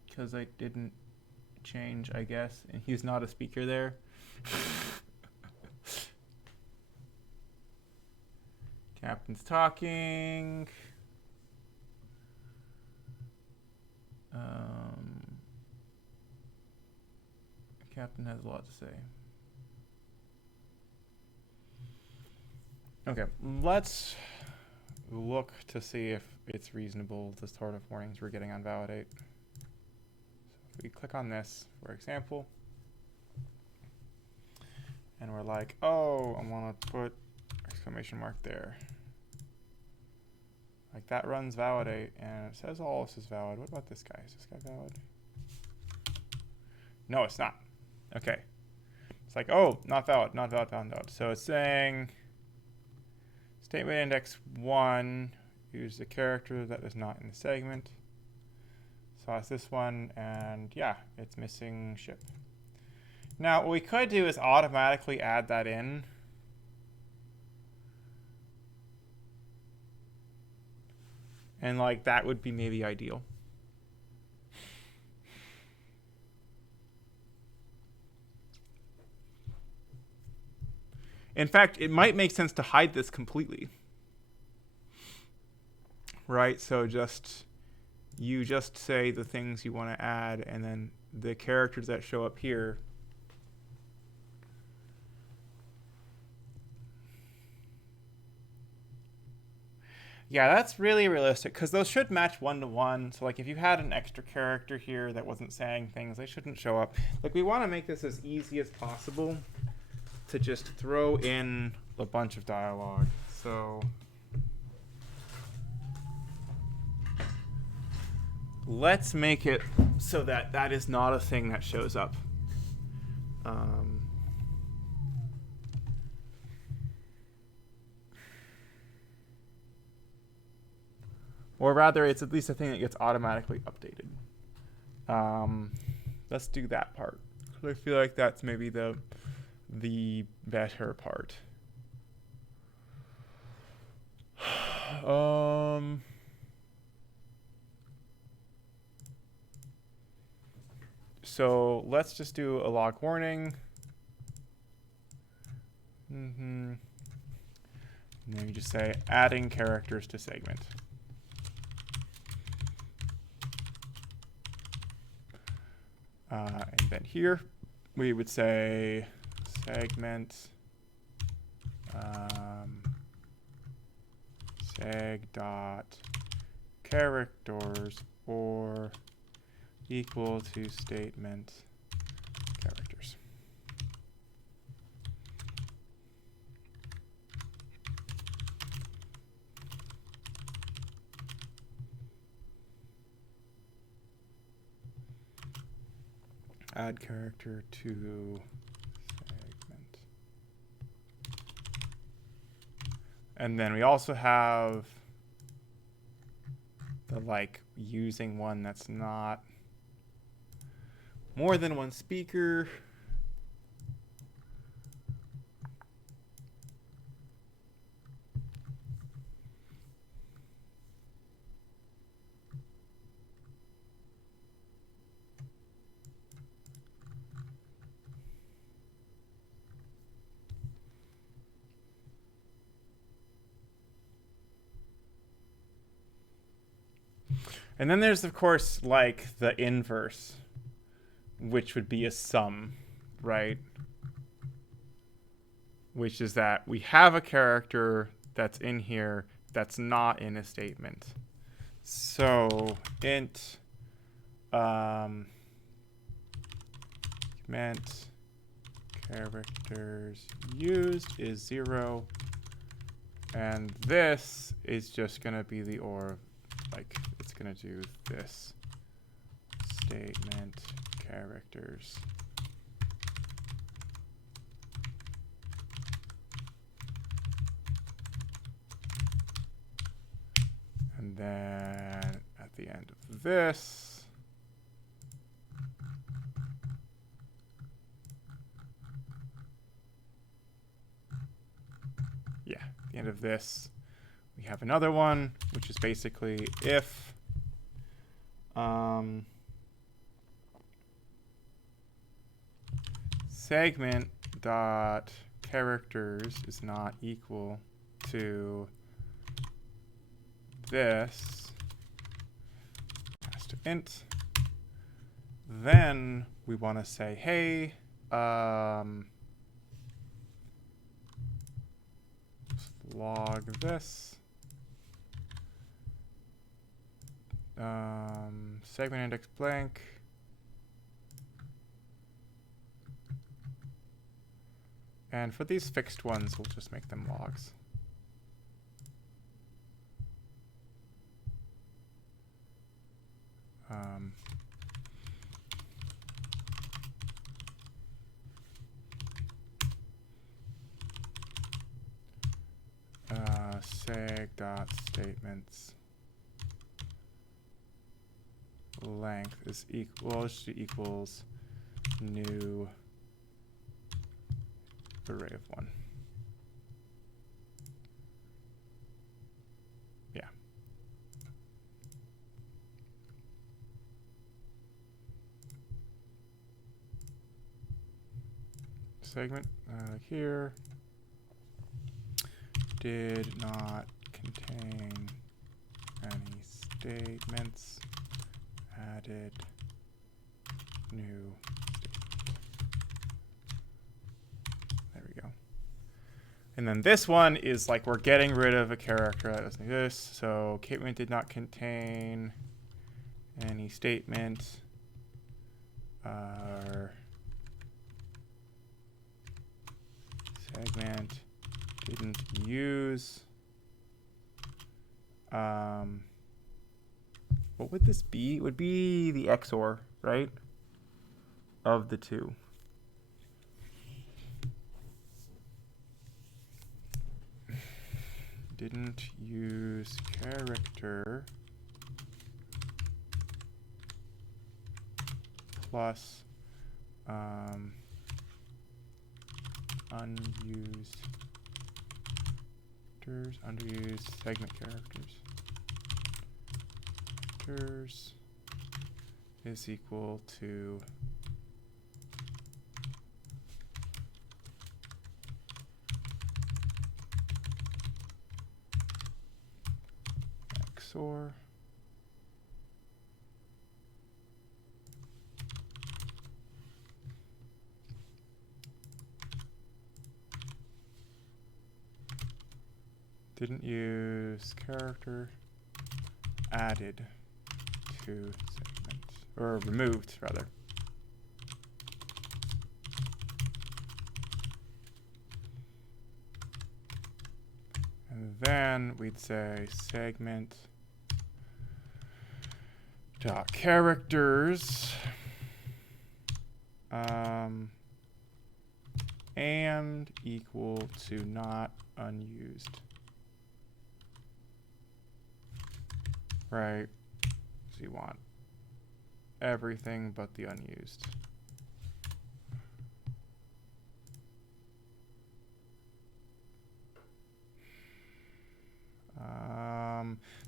Because I didn't change, I guess. And he's not a speaker there. Captain's talking. Captain has a lot to say. Okay, let's look to see if it's reasonable, the sort of warnings we're getting on validate. So if we click on this, for example, and we're like, oh, I want to put exclamation mark there. Like that runs validate, and it says all this is valid. What about this guy? Is this guy valid? No, it's not. Okay. It's like, oh, not valid, not valid, not valid. So it's saying statement index 1, use the character that is not in the segment. So it's this one, and yeah, it's missing ship. Now, what we could do is automatically add that in. And like that would be maybe ideal. In fact, it might make sense to hide this completely. Right? So you just say the things you want to add, and then the characters that show up here yeah, that's really realistic because those should match one-to-one. So like if you had an extra character here that wasn't saying things, they shouldn't show up. Like we want to make this as easy as possible to just throw in a bunch of dialogue. So let's make it so that that is not a thing that shows up. Or rather, it's at least a thing that gets automatically updated. Let's do that part. I feel like that's maybe the better part. So let's just do a log warning. And then you just say adding characters to segment. And then here we would say segment seg dot characters or equal to statement characters. Add character to segment. And then we also have the like using one that's not more than one speaker. And then there's, of course, like the inverse, which would be a sum, right? Which is that we have a character that's in here that's not in a statement. So int meant characters used is 0, and this is just going to be the or, like it's going to do this statement characters. And then at the end of this, yeah, at the end of this, we have another one, which is basically if segment dot characters is not equal to this has to int, then we want to say, hey, log this segment index blank, and for these fixed ones, we'll just make them logs. Seg dot statements length is equals new array of 1. Yeah. Segment here did not contain any statements, added new statement. There we go. And then this one is like we're getting rid of a character that doesn't exist. So statement did not contain any statement. Segment didn't use. What would this be? It would be the XOR, right? Of the two. Didn't use character plus unused segment characters is equal to XOR didn't use character added to segment, or removed rather. And then we'd say segment dot characters and equal to not unused. Right, so you want everything but the unused.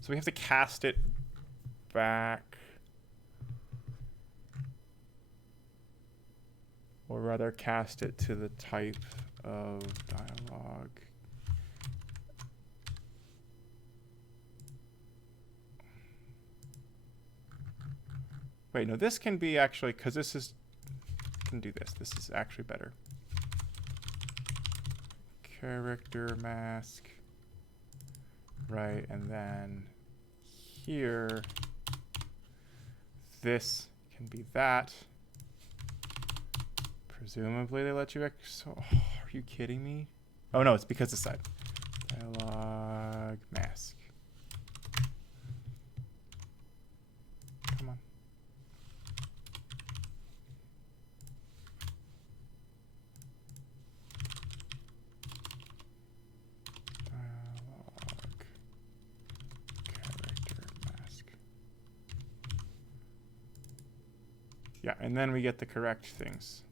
So we have to cast it back, or rather cast it to the type of dialog. Wait, no, this can be actually, because this is, can do this. This is actually better. Character mask. Right, and then here, this can be that. Presumably they let you oh, are you kidding me? Oh no, it's because this side. Dialog mask. Come on. Dialog character Yeah, and then we get the correct things.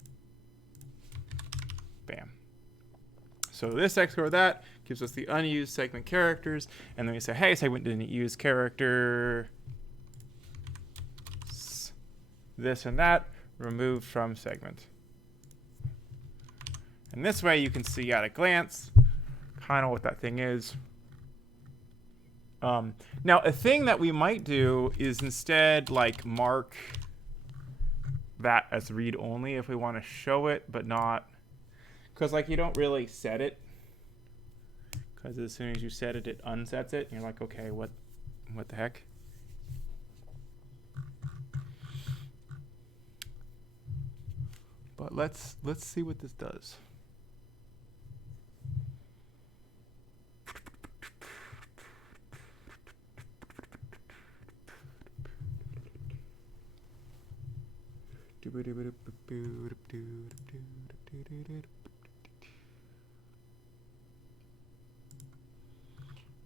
Bam. So this XOR that gives us the unused segment characters, and then we say, hey, segment didn't use character this and that, removed from segment. And this way you can see at a glance kind of what that thing is. Now, a thing that we might do is instead like mark that as read only if we want to show it, but not, because like you don't really set it, because as soon as you set it, it unsets it. And you're like, okay, what the heck? But let's see what this does.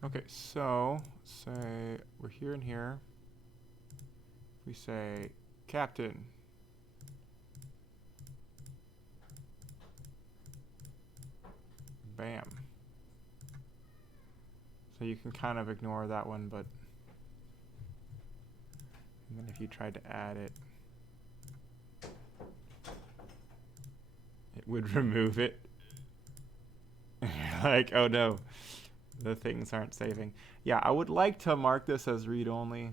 Okay, so say we're here and here. We say captain. Bam. So you can kind of ignore that one, but and then if you tried to add it, it would remove it. And you're like, oh no, the things aren't saving. Yeah, I would like to mark this as read only.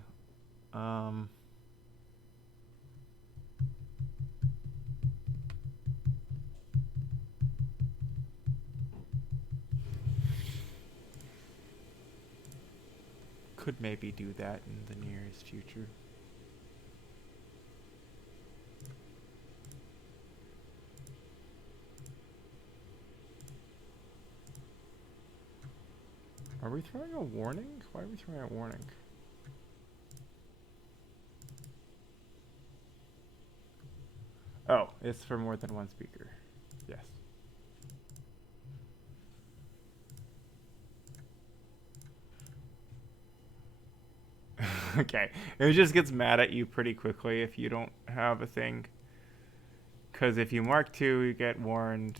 Could maybe do that in the nearest future. Are we throwing a warning? Why are we throwing a warning? Oh, it's for more than one speaker. Yes. Okay. It just gets mad at you pretty quickly if you don't have a thing. Because if you mark 2, you get warned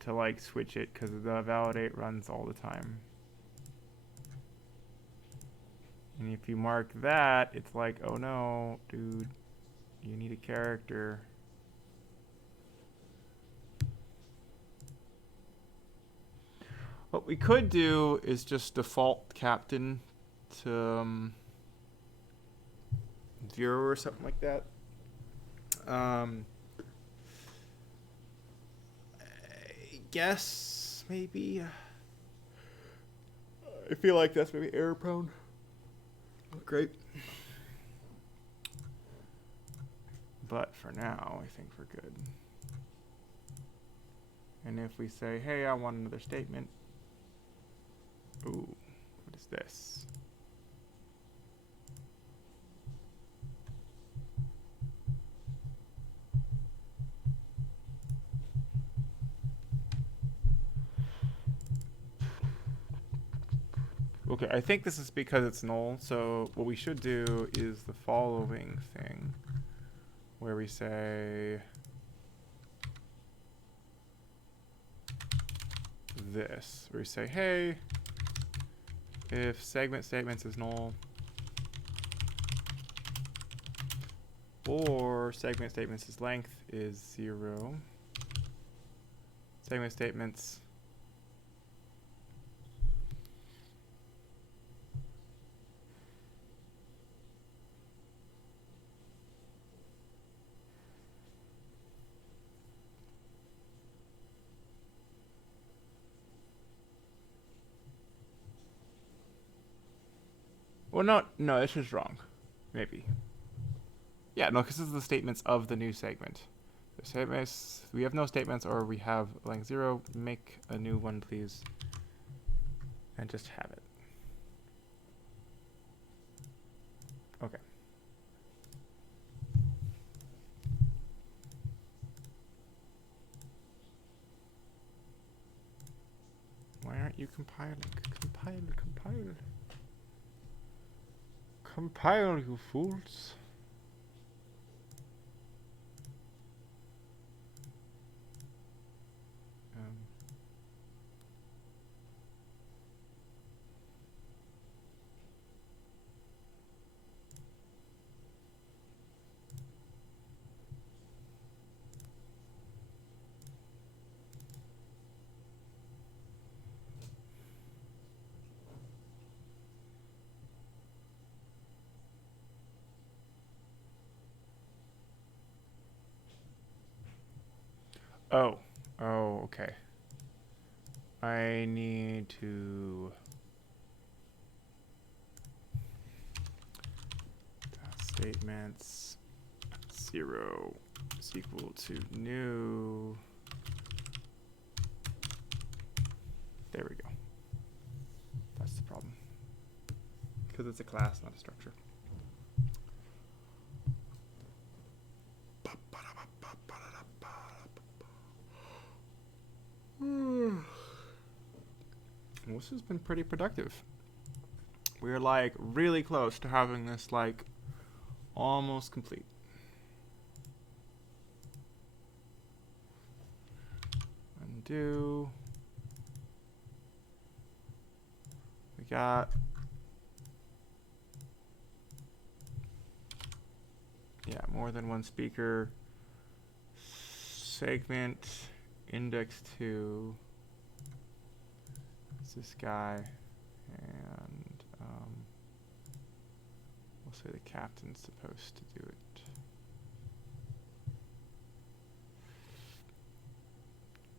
to like switch it because the validate runs all the time. And if you mark that, it's like, oh no, dude, you need a character. What we could do is just default captain to 0 or something like that. I guess maybe. I feel like that's maybe error prone. Great. But for now, I think we're good. And if we say, hey, I want another statement. Ooh, what is this? Okay, I think this is because it's null, so what we should do is the following thing, where we say this, where we say, hey, if segment statements is null, or segment statements' length is 0, segment statements well, no, this is wrong. Maybe. Yeah, no, because this is the statements of the new segment. The statements, we have no statements, or we have length 0. Make a new one, please. And just have it. Okay. Why aren't you compiling? Compile. Compile, you fools. Oh. Oh, okay. I need to... statements 0 is equal to new. There we go. That's the problem. Because it's a class, not a structure. This has been pretty productive. We're like really close to having this like almost complete. Undo. We got, yeah, more than one speaker. Segment index 2 is this guy, and we'll say the captain's supposed to do it.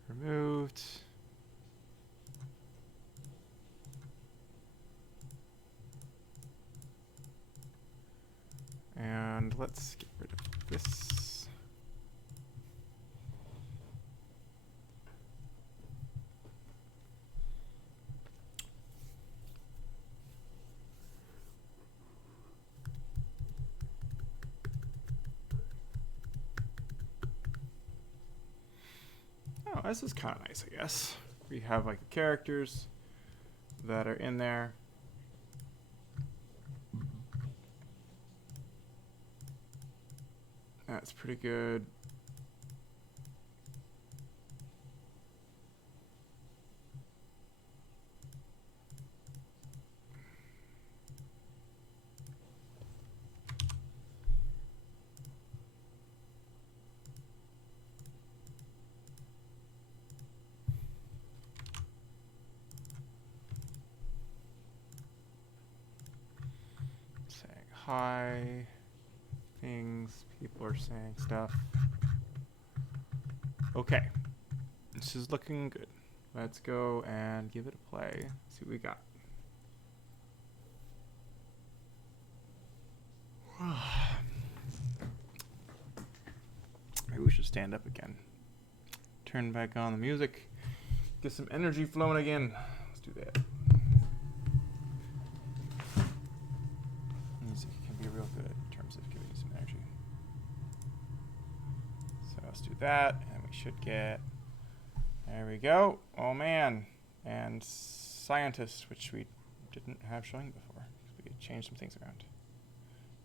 Removed. And let's get rid of this. Oh, this is kind of nice, I guess. We have like the characters that are in there. That's pretty good. Saying hi. Things, people are saying stuff. Okay, this is looking good. Let's go and give it a play. See what we got. Maybe we should stand up again. Turn back on the music. Get some energy flowing again. Let's do that. Music can be real good in terms of giving you some energy. So let's do that, and we should get, there we go. Oh man, and scientist, which we didn't have showing before. We could change some things around.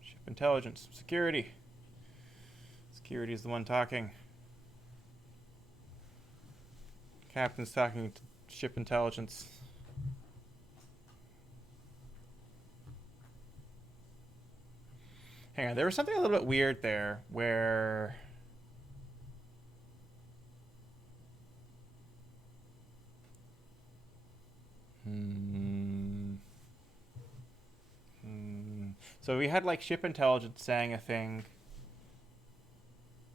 Ship intelligence, security. Security is the one talking. Captain's talking to ship intelligence. Hang on, there was something a little bit weird there where so we had like ship intelligence saying a thing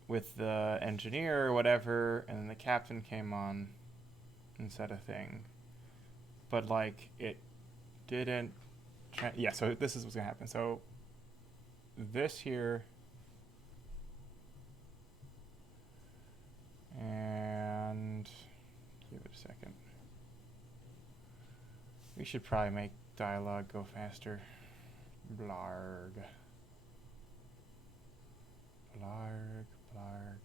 with the engineer or whatever, and then the captain came on and said a thing, but like it didn't. Yeah, so this is what's gonna happen. So this here, and give it a second. We should probably make dialogue go faster. Blarg. Blarg, blarg.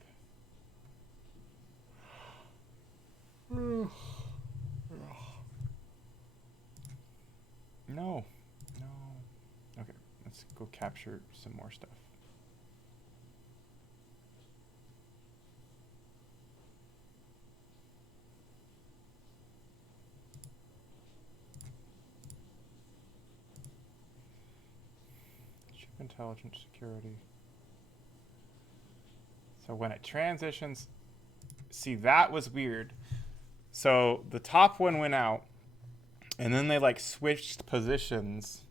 No. No. Okay, let's go capture some more stuff. Ship intelligence security. So when it transitions, see, that was weird. So the top one went out, and then they like switched positions.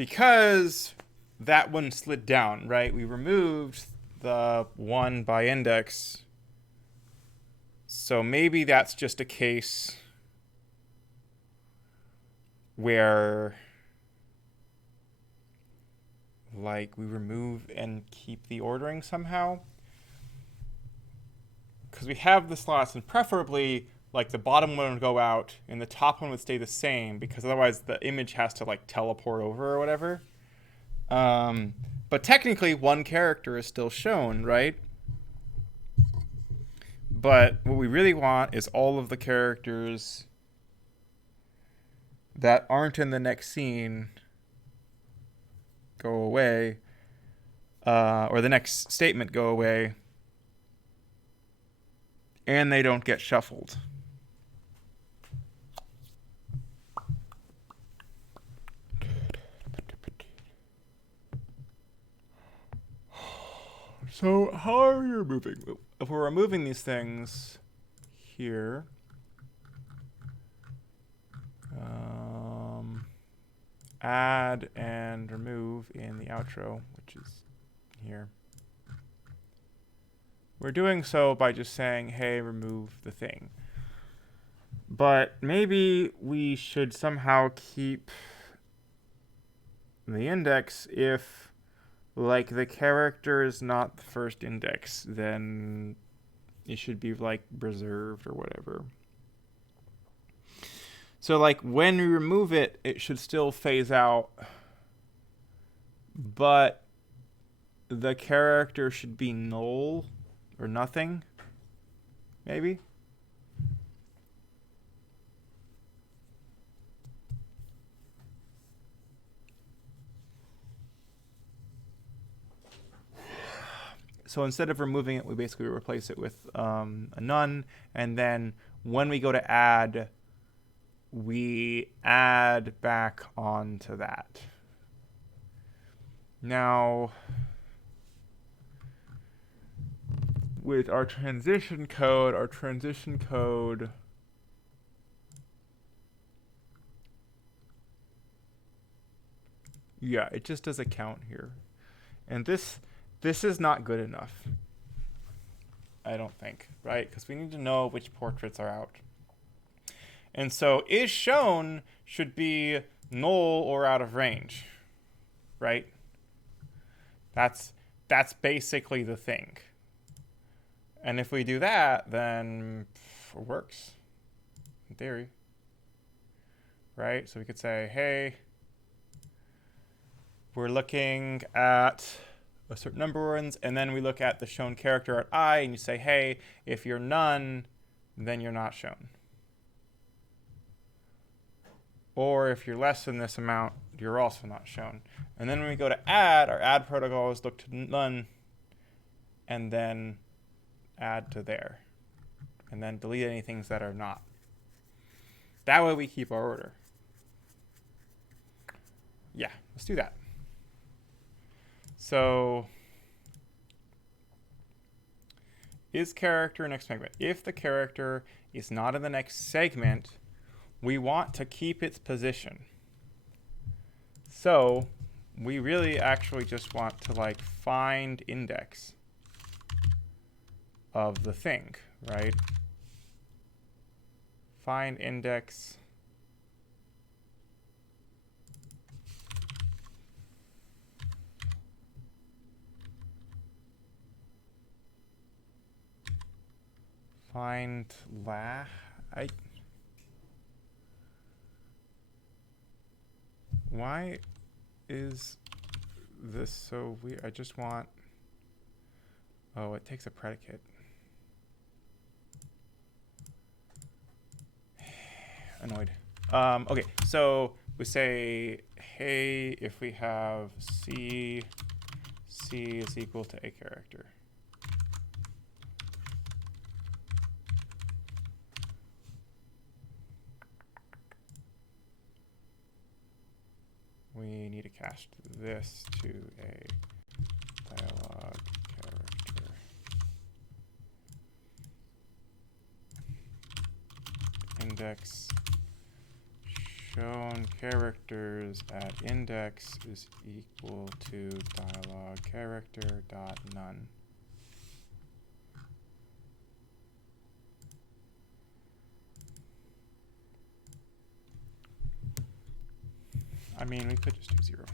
because that one slid down, right? We removed the one by index. So maybe that's just a case where like we remove and keep the ordering somehow. Because we have the slots, and preferably like the bottom one would go out and the top one would stay the same, because otherwise the image has to like teleport over or whatever. But technically one character is still shown, right? But what we really want is all of the characters that aren't in the next scene go away, or the next statement go away, and they don't get shuffled. So how are we removing? If we're removing these things here, add and remove in the outro, which is here. We're doing so by just saying, hey, remove the thing. But maybe we should somehow keep the index if, like, the character is not the first index, then it should be, like, preserved or whatever. So, like, when we remove it, it should still phase out, but the character should be null or nothing, maybe? So instead of removing it, we basically replace it with a none, and then when we go to add, we add back onto that. Now, with our transition code, yeah, it just does a count here. And this is not good enough, I don't think, right? Because we need to know which portraits are out. And so is shown should be null or out of range, right? That's basically the thing. And if we do that, then it works, in theory, right? So we could say, hey, we're looking at a certain number of ones, and then we look at the shown character at I, and you say, hey, if you're none, then you're not shown. Or if you're less than this amount, you're also not shown. And then when we go to add, our add protocol is look to none, and then add to there. And then delete any things that are not. That way we keep our order. Yeah, let's do that. So, is character next segment? If the character is not in the next segment, we want to keep its position. So we really actually just want to like find index of the thing, right? Find index find why is this so weird? I just want, oh, it takes a predicate. Annoyed. Okay, so we say, hey, if we have C is equal to a character. We need to cast this to a dialog character. Index shown characters at index is equal to dialog character dot none. I mean, we could just do 0.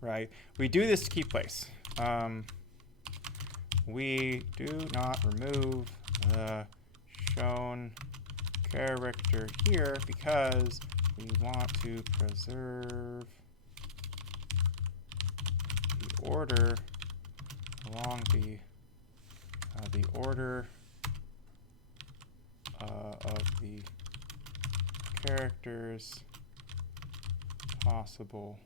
Right? We do this to keep place. We do not remove the shown character here because we want to preserve the order along the order of the characters possible.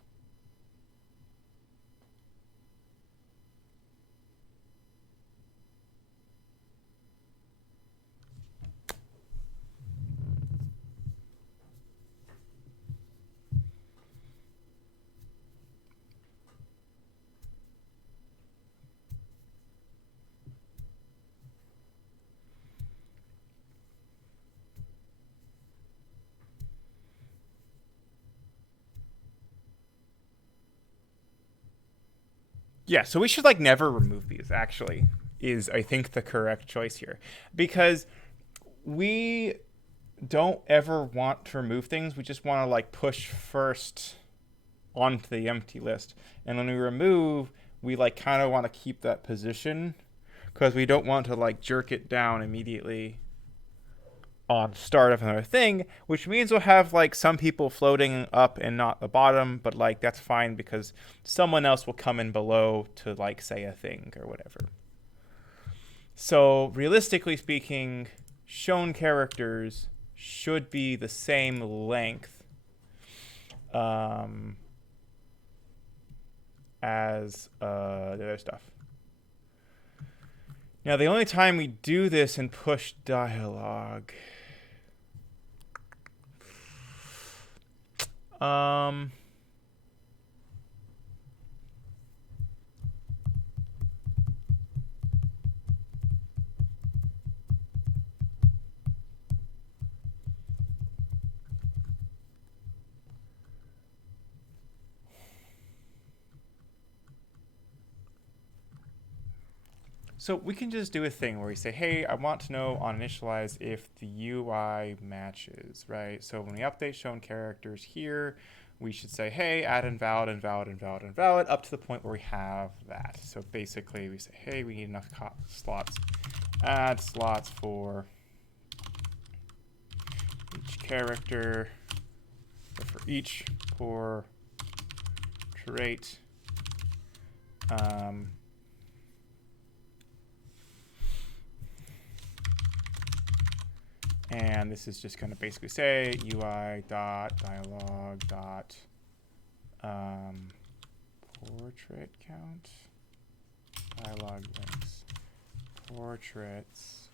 Yeah, so we should like never remove these, actually, is I think the correct choice here. Because we don't ever want to remove things. We just want to like push first onto the empty list. And when we remove, we like kind of want to keep that position because we don't want to like jerk it down immediately on start of another thing, which means we'll have like some people floating up and not the bottom, but like that's fine because someone else will come in below to like say a thing or whatever. So realistically speaking, shown characters should be the same length as the other stuff. Now the only time we do this in push dialog so we can just do a thing where we say, hey, I want to know on initialize if the UI matches, right? So when we update shown characters here, we should say, hey, add invalid, invalid, invalid, invalid, up to the point where we have that. So basically we say, hey, we need enough slots. Add slots for each character, or for each portrait. And this is just going to basically say UI.dialog.portrait count. Dialog links. Portraits.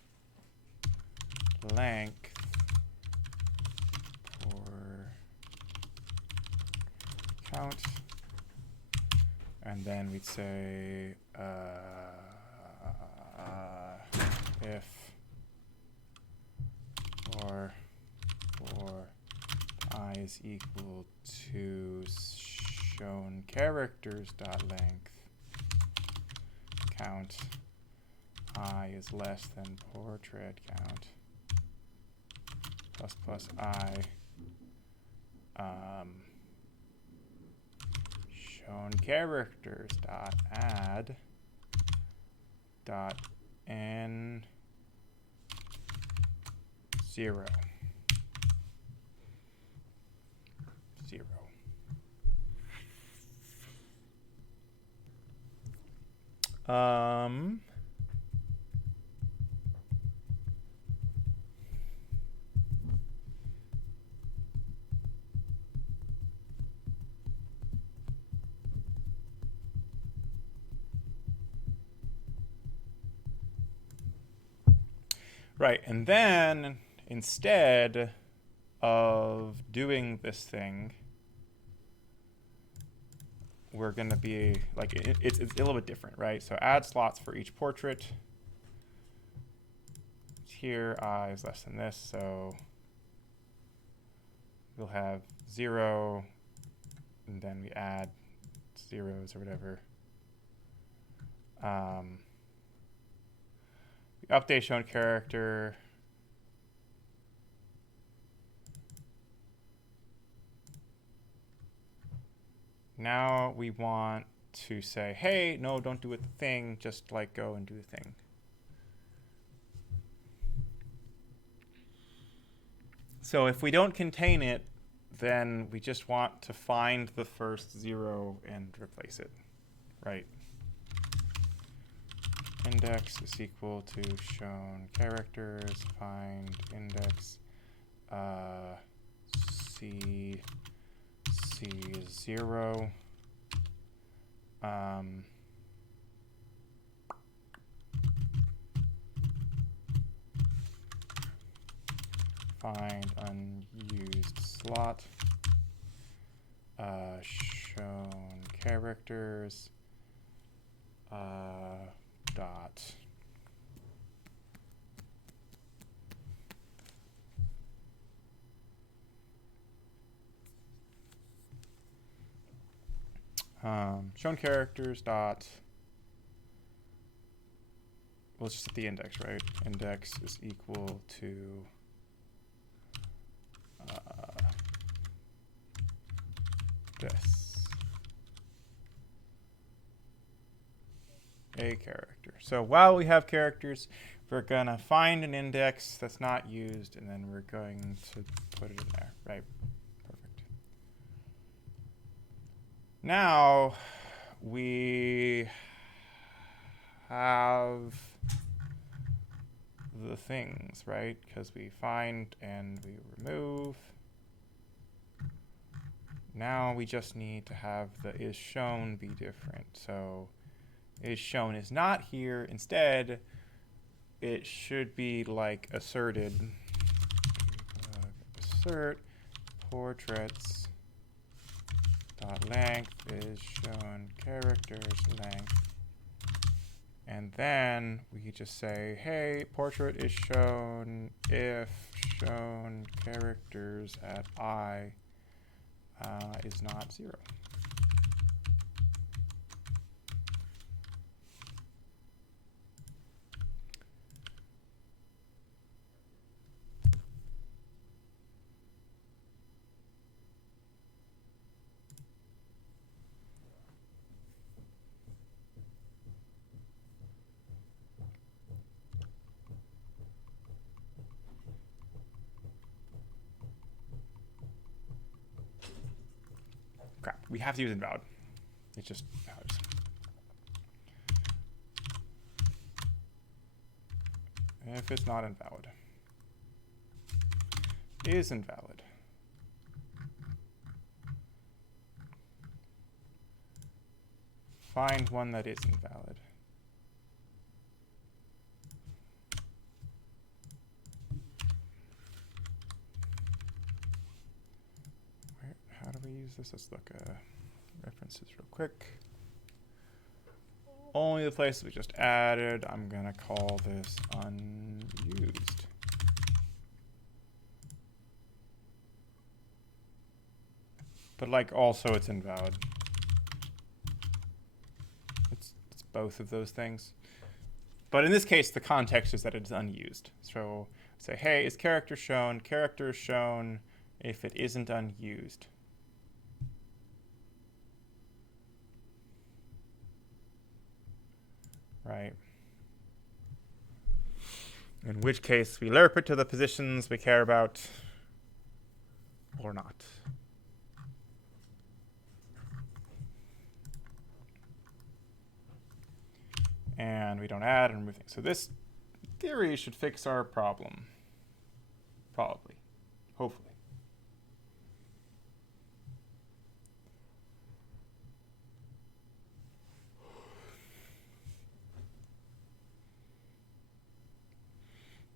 Length. For count. And then we'd say if for I is equal to shown characters dot length count I is less than portrait count plus I shown characters dot add dot n 0. Right, and then instead of doing this thing, we're going to be like, it's a little bit different, right? So add slots for each portrait. Here, I is less than this, so we'll have 0, and then we add zeros or whatever. We update shown character. Now we want to say, hey, no, don't do a thing, just like go and do the thing. So if we don't contain it, then we just want to find the first 0 and replace it, right? Index is equal to shown characters, find index C0. Find unused slot, shown characters, dot shown characters dot, well, it's just at the index, right? Index is equal to this, a character. So while we have characters, we're gonna find an index that's not used, and then we're going to put it in there, right? Perfect. Now we have the things, right? Because we find and we remove. Now we just need to have the is shown be different. So is shown is not here. Instead, it should be like asserted. Assert portraits dot length is shown characters length. And then we could just say, hey, portrait is shown if shown characters at I is not 0. Crap, we have to use invalid. It's just how it is. If it's not invalid. Is invalid. Find one that is invalid. How do we use this? Let's look at references real quick. Only the places we just added. I'm going to call this unused. But like also it's invalid. It's both of those things. But in this case, the context is that it's unused. So say, hey, is character shown? Character is shown if it isn't unused. Right? In which case, we lerp it to the positions we care about or not. And we don't add and remove things. So this theory should fix our problem. Probably. Hopefully.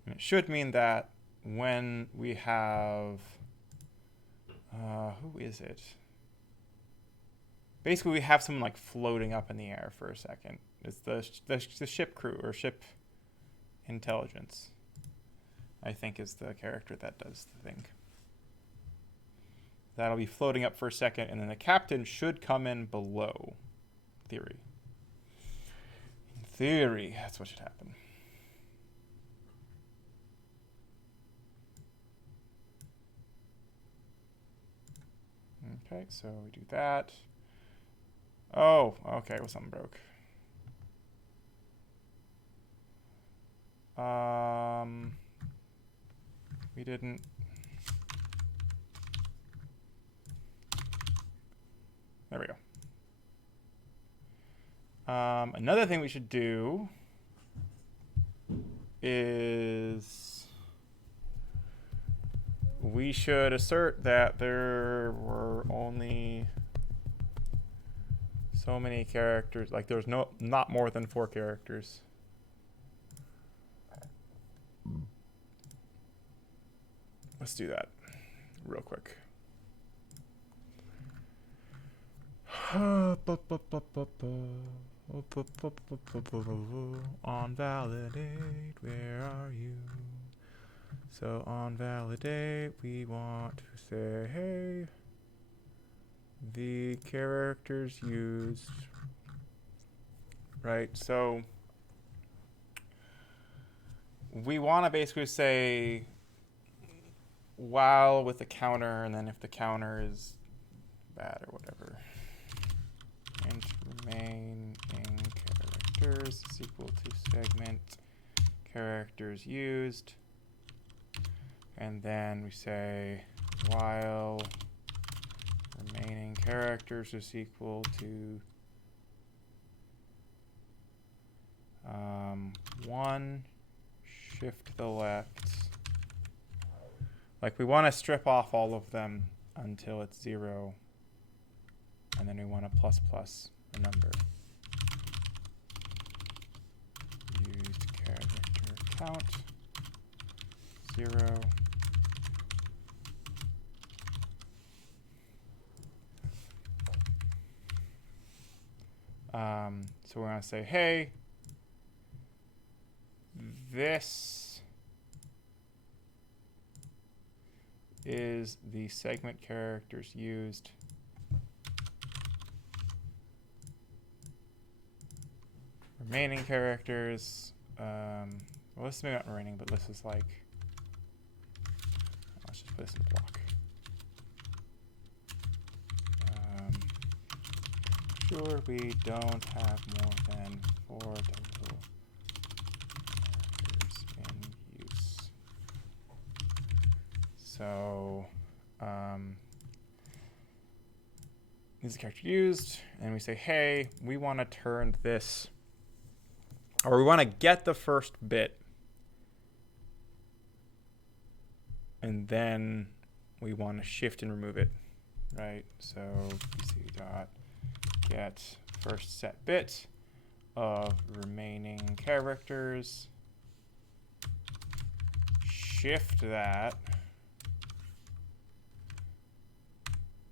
And it should mean that when we have, who is it? Basically, we have someone like floating up in the air for a second. It's the ship crew or ship intelligence, I think, is the character that does the thing. That'll be floating up for a second, and then the captain should come in below. Theory. In theory, that's what should happen. Okay, so we do that. Oh, okay, well, something broke. We didn't. There we go. Another thing we should do is we should assert that there were only so many characters, like there's not more than 4 characters. Let's do that real quick. On validate, where are you? So on validate, we want to say, hey, the characters used, right? So we want to basically say while with the counter, and then if the counter is bad or whatever, int remaining characters is equal to segment characters used, and then we say while remaining characters is equal to 1 shift to the left. Like we want to strip off all of them until it's 0, and then we want to plus plus a number. Used character count 0. So we're going to say, hey, this is the segment characters used. Remaining characters, well, this is maybe not remaining, but this is like, let's just put this in a block. Sure, we don't have more than 4 total characters in use. So, this is the character used, and we say, hey, we want to turn this, or we want to get the first bit, and then we want to shift and remove it, right? So pc dot get first set bit of remaining characters, shift that,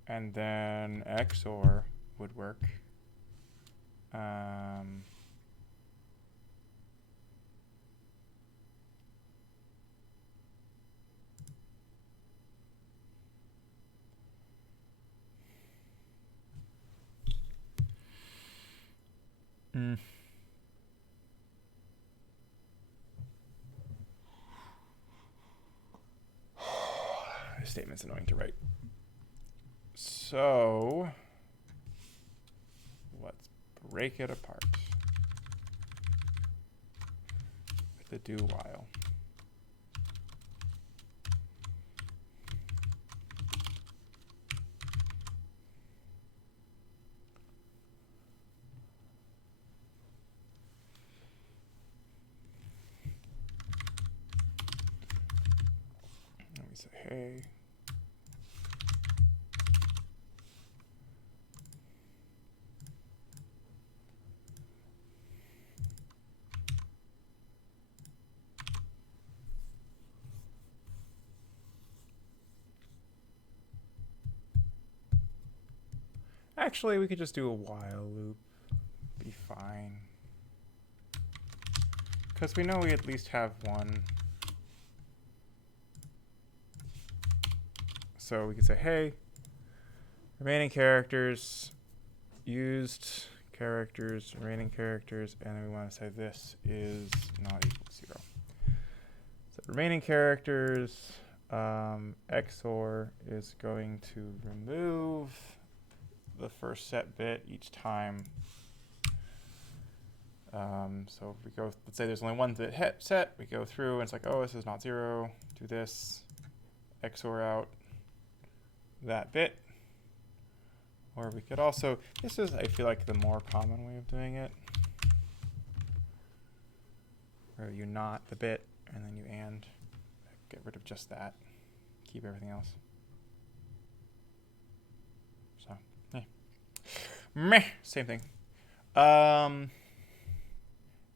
and then XOR would work. This statement's annoying to write. So let's break it apart with the do while. Let me say, hey, actually, we could just do a while loop. Be fine. Because we know we at least have one. So we could say, hey, remaining characters, used characters, remaining characters, and then we want to say this is not equal to 0. So remaining characters, XOR is going to remove the first set bit each time. So if we go, let's say there's only one bit set, we go through and it's like, oh, this is not 0, do this, XOR out that bit. Or we could also, this is, I feel like, the more common way of doing it, where you not the bit and then you and, get rid of just that, keep everything else. So, meh, same thing.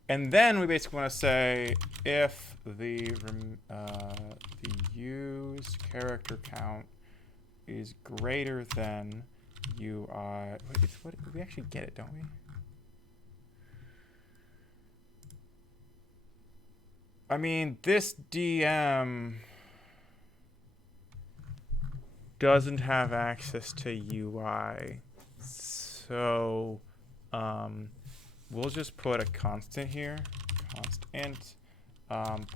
And then we basically want to say if the used character count is greater than UI. Wait, what? We actually get it, don't we? I mean, this DM doesn't have access to UI, so we'll just put a constant here. Constant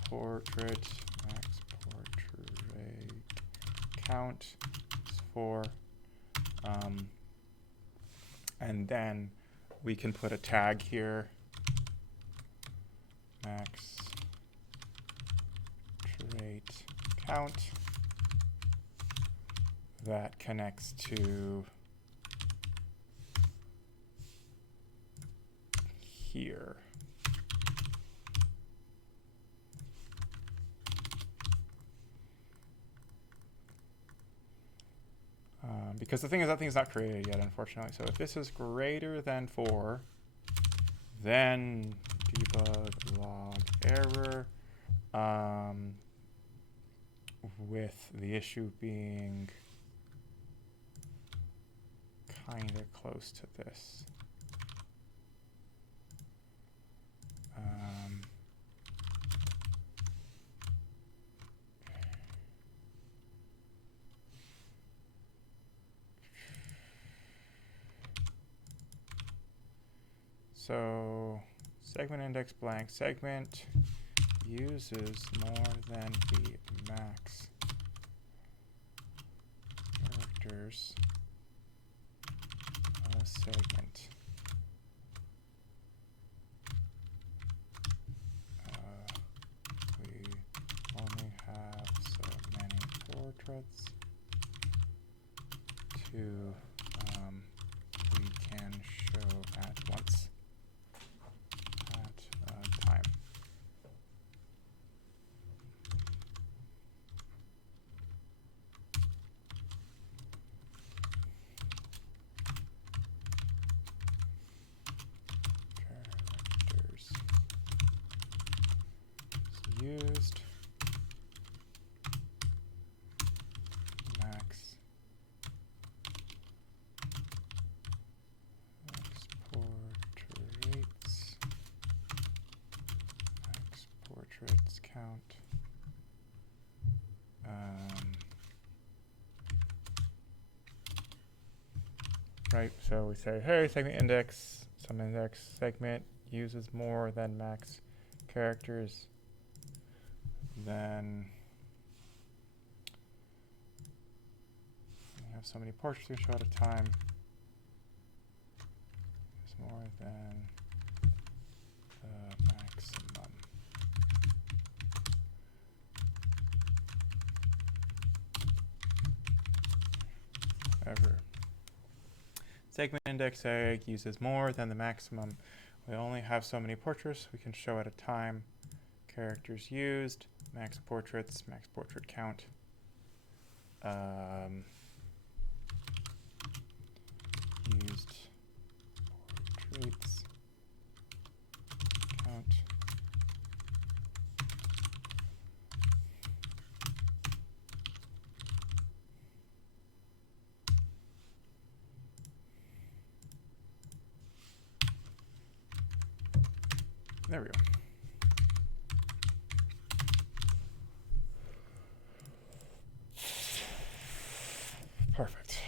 portrait max portrait count is 4. And then we can put a tag here. Max trait count that connects to here. Because the thing is, that thing's not created yet, unfortunately. So if this is greater than 4, then debug log error, with the issue being kind of close to this. So segment index blank segment uses more than the max characters of a segment. We only have so many portraits to we can show at once at a time. Characters used max portraits count. Right, so we say, hey, segment index, some index segment uses more than max characters. Then we have so many portraits we show at a time. It's more than the maximum. Ever. Segment index egg uses more than the maximum. We only have so many portraits we can show at a time. Characters used, max portraits, max portrait count. Used portraits count. There we go. Perfect.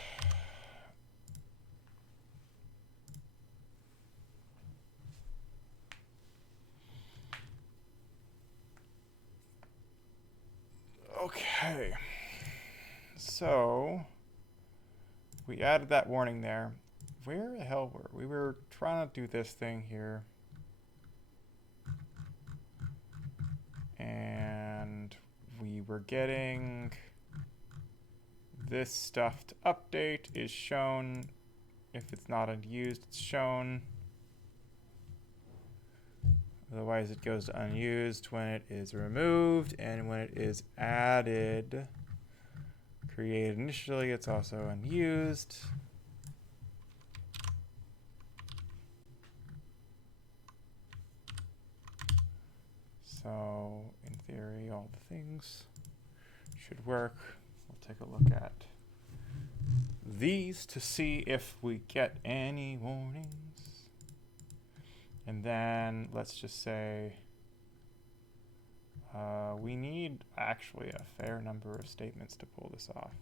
Okay. So we added that warning there. Where the hell were we? We were trying to do this thing here. And we were getting this stuff to update is shown. If it's not unused, it's shown. Otherwise, it goes to unused when it is removed, and when it is added, created initially, it's also unused. So, in theory, all the things should work. We'll take a look at these to see if we get any warnings. And then let's just say we need actually a fair number of statements to pull this off.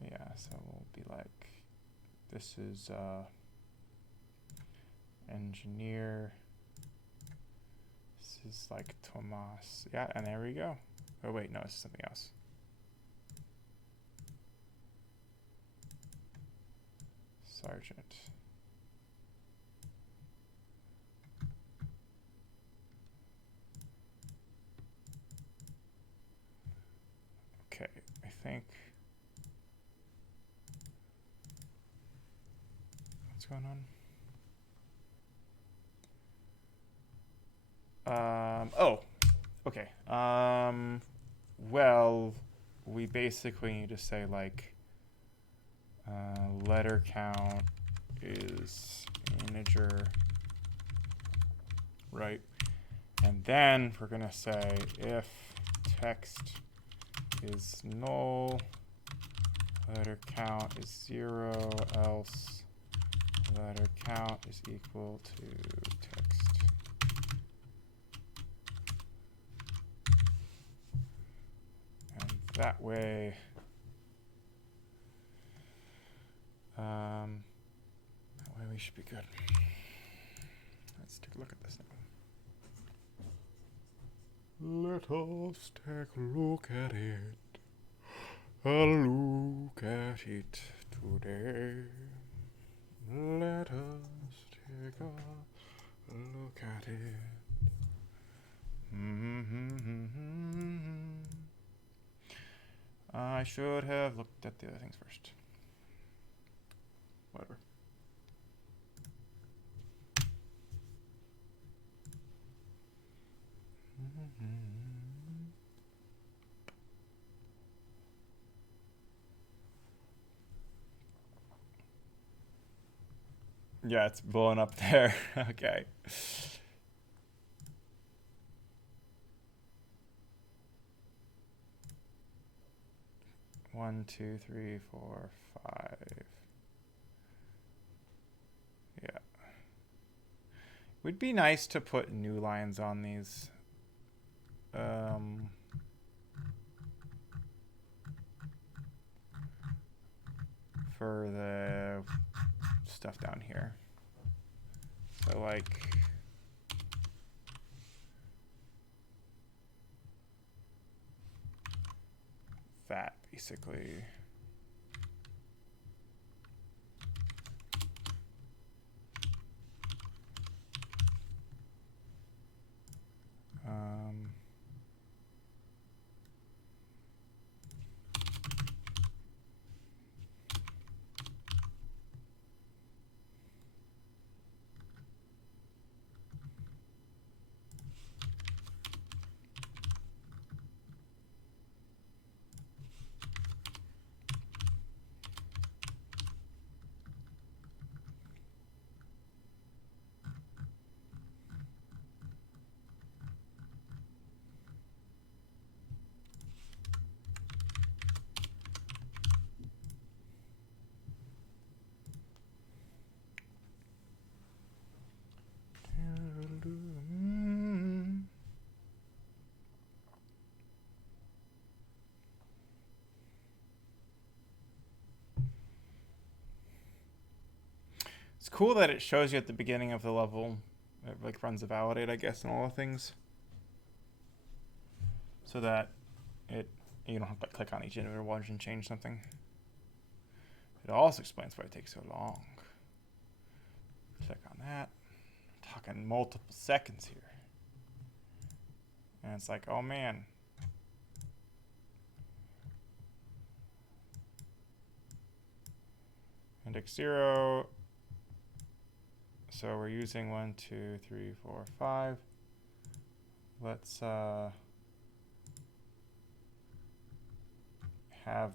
Yeah, so we'll be like, this is engineer. This is like Tomas. Yeah, and there we go. Oh wait, no, it's something else. Sergeant. Okay, I think. What's going on? Oh, okay. Well, we basically need to say like letter count is integer, right? And then we're gonna say if text is null, letter count is 0, else letter count is equal to text. And that way, we should be good. Let's take a look at this now. Let us take a look at it. A look at it today. Let us take a look at it. I should have looked at the other things first. Whatever. Yeah, it's blowing up there. Okay. One, two, three, four, five. Yeah. Would be nice to put new lines on these. For the stuff down here. So like that basically. It's cool that it shows you at the beginning of the level. It like runs a validate, I guess, and all the things, so that you don't have to click on each individual one and change something. It also explains why it takes so long. Click on that. I'm talking multiple seconds here, and it's like, oh man. Index 0. So we're using 1, 2, 3, 4, 5. Let's have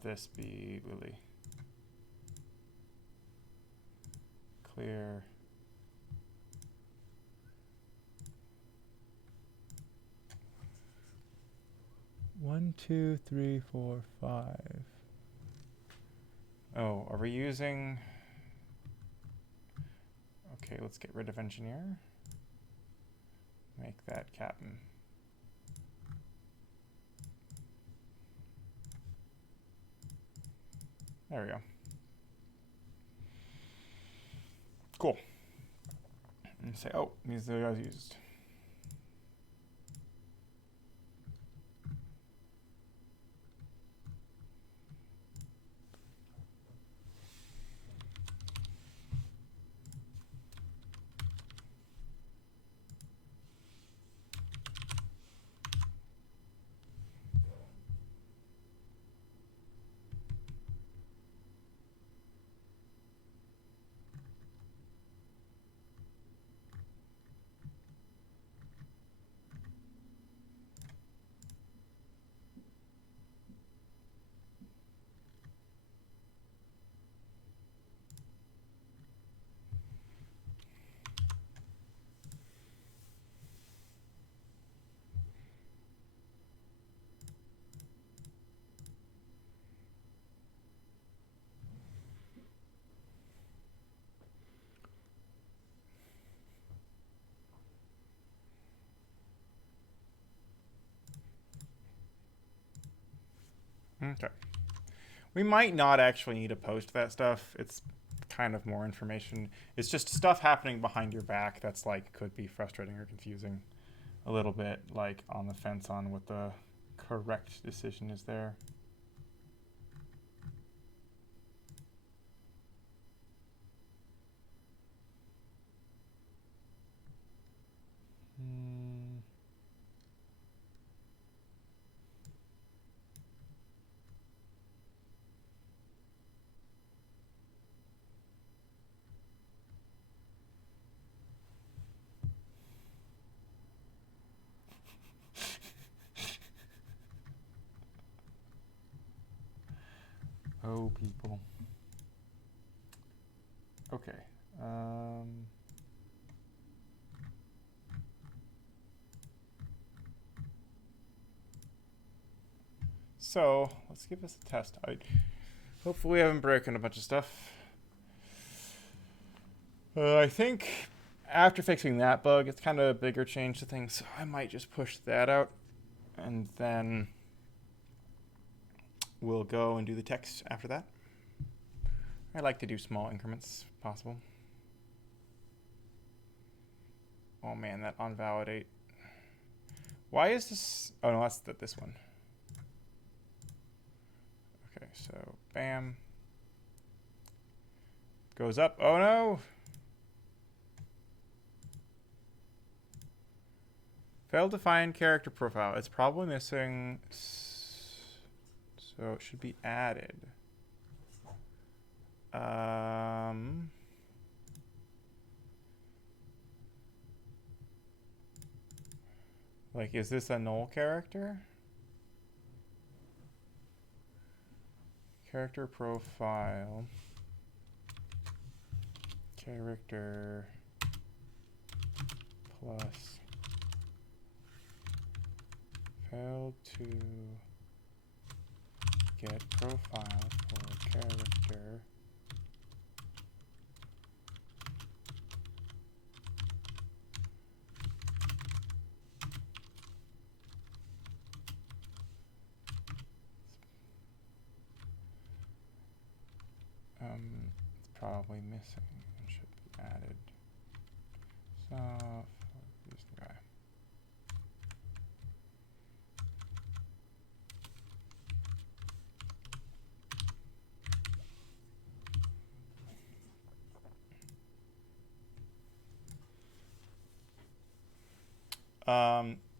this be Lily. Clear. One, two, three, four, five. Oh, are we using... Okay, let's get rid of engineer. Make that captain. There we go. Cool. And say, oh, these are the guys used. Okay. We might not actually need to post that stuff. It's kind of more information. It's just stuff happening behind your back that's like could be frustrating or confusing a little bit, like on the fence on what the correct decision is there. Oh, people. Okay. So let's give this a test. Hopefully we haven't broken a bunch of stuff. I think after fixing that bug, it's kind of a bigger change to things. So I might just push that out, and then we'll go and do the text after that. I like to do small increments if possible. Oh man, that onValidate. Why is this? Oh no, that's this one. Okay, so bam. Goes up. Oh no! Failed to find character profile. It's probably missing, so it should be added. Like, is this a null character? Character profile. Character plus failed to get profile for character it's probably missing. It should be. added. So here's the guy.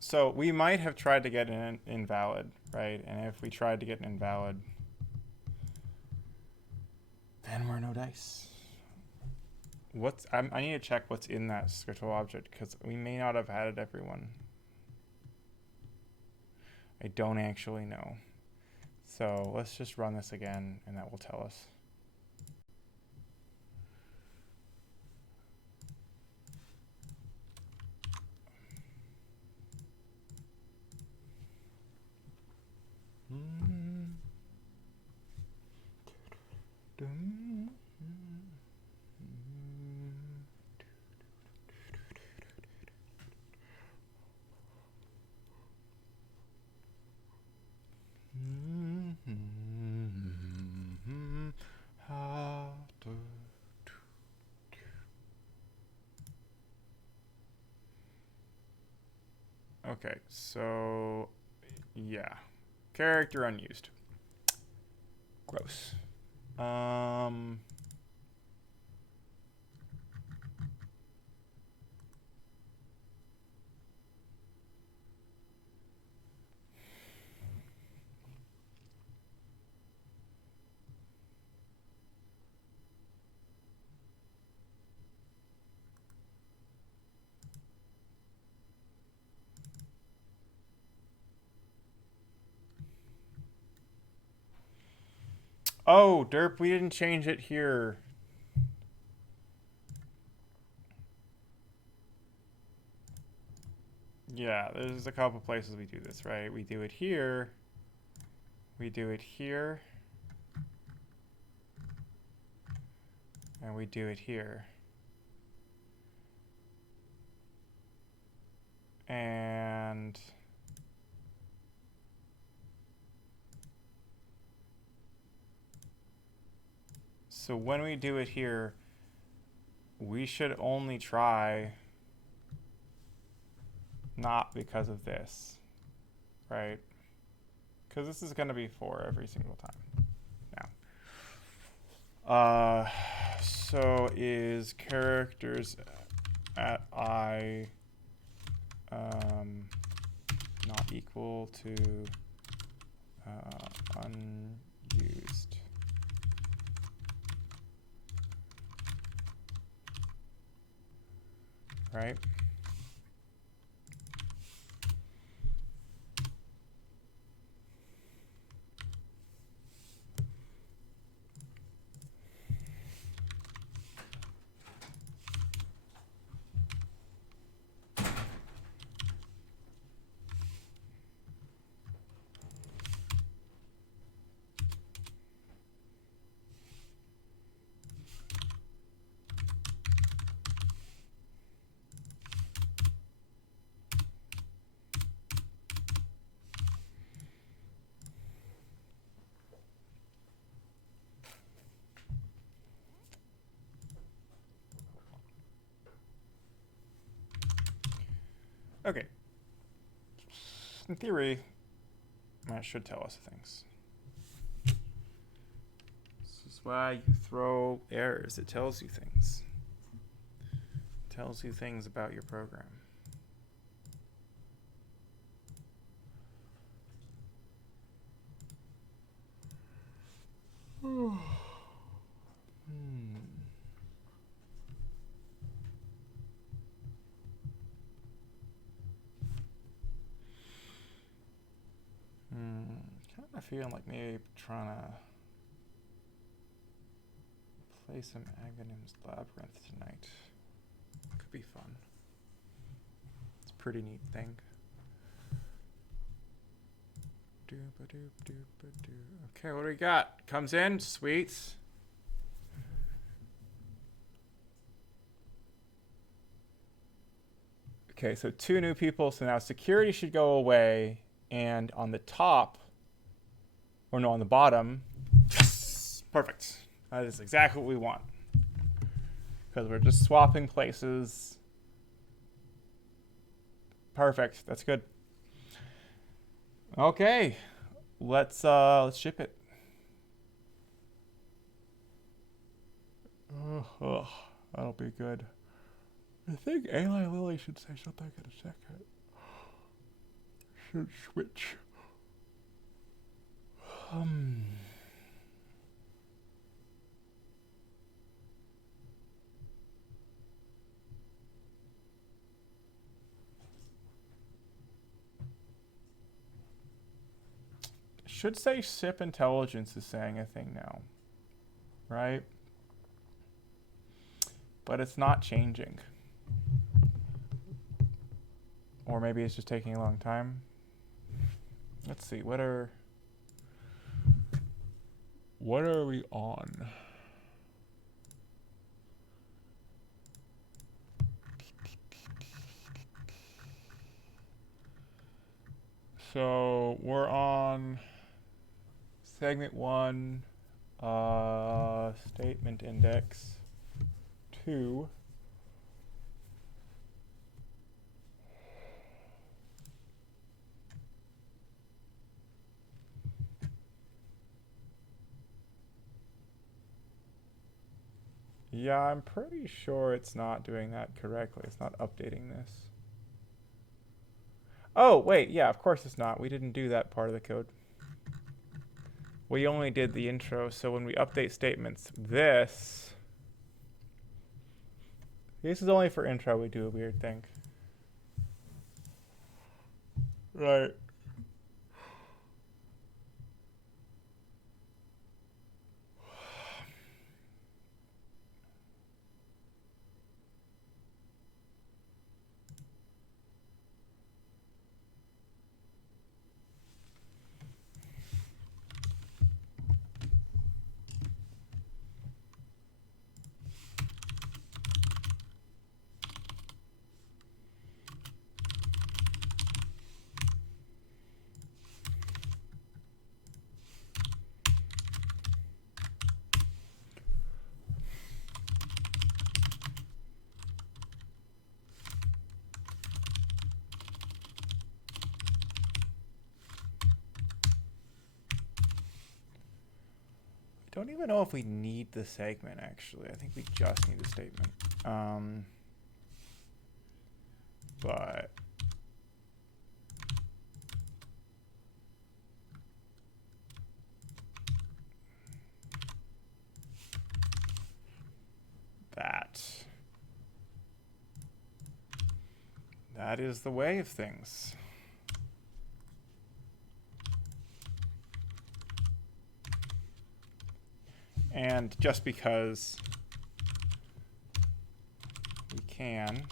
So we might have tried to get an invalid, right? And if we tried to get an invalid, then we're no dice. I need to check what's in that scriptable object because we may not have added everyone. I don't actually know. So let's just run this again and that will tell us. Okay, so yeah, character unused. Gross. Oh, derp, we didn't change it here. Yeah, there's a couple places we do this, right? We do it here. We do it here. And we do it here. And so when we do it here, we should only try not because of this, right? Because this is going to be 4 every single time. Now, so is characters at I not equal to unused? Right? Okay. In theory, that should tell us things. This is why you throw errors. It tells you things. It tells you things about your program. Kind of feeling like maybe trying to play some Aghanim's Labyrinth tonight. Could be fun. It's a pretty neat thing. Okay, what do we got? Comes in, sweet. Okay, so 2 new people. So now security should go away. And on the top, or no, on the bottom, yes, perfect. That is exactly what we want. because we're just swapping places. Perfect. That's good. Okay, let's ship it. Ugh, that'll be good. I think Eli Lilly should say something in a second. Should switch. Should say SIP intelligence is saying a thing now, right? But it's not changing. Or maybe it's just taking a long time. Let's see, what are we on? So we're on segment 1, statement index 2. Yeah, I'm pretty sure it's not doing that correctly. It's not updating this. Oh, wait, yeah, of course it's not. We didn't do that part of the code. We only did the intro, so when we update statements, this is only for intro, we do a weird thing. Right. Don't even know if we need the segment, actually. I think we just need the statement. But that is the way of things. And just because we can,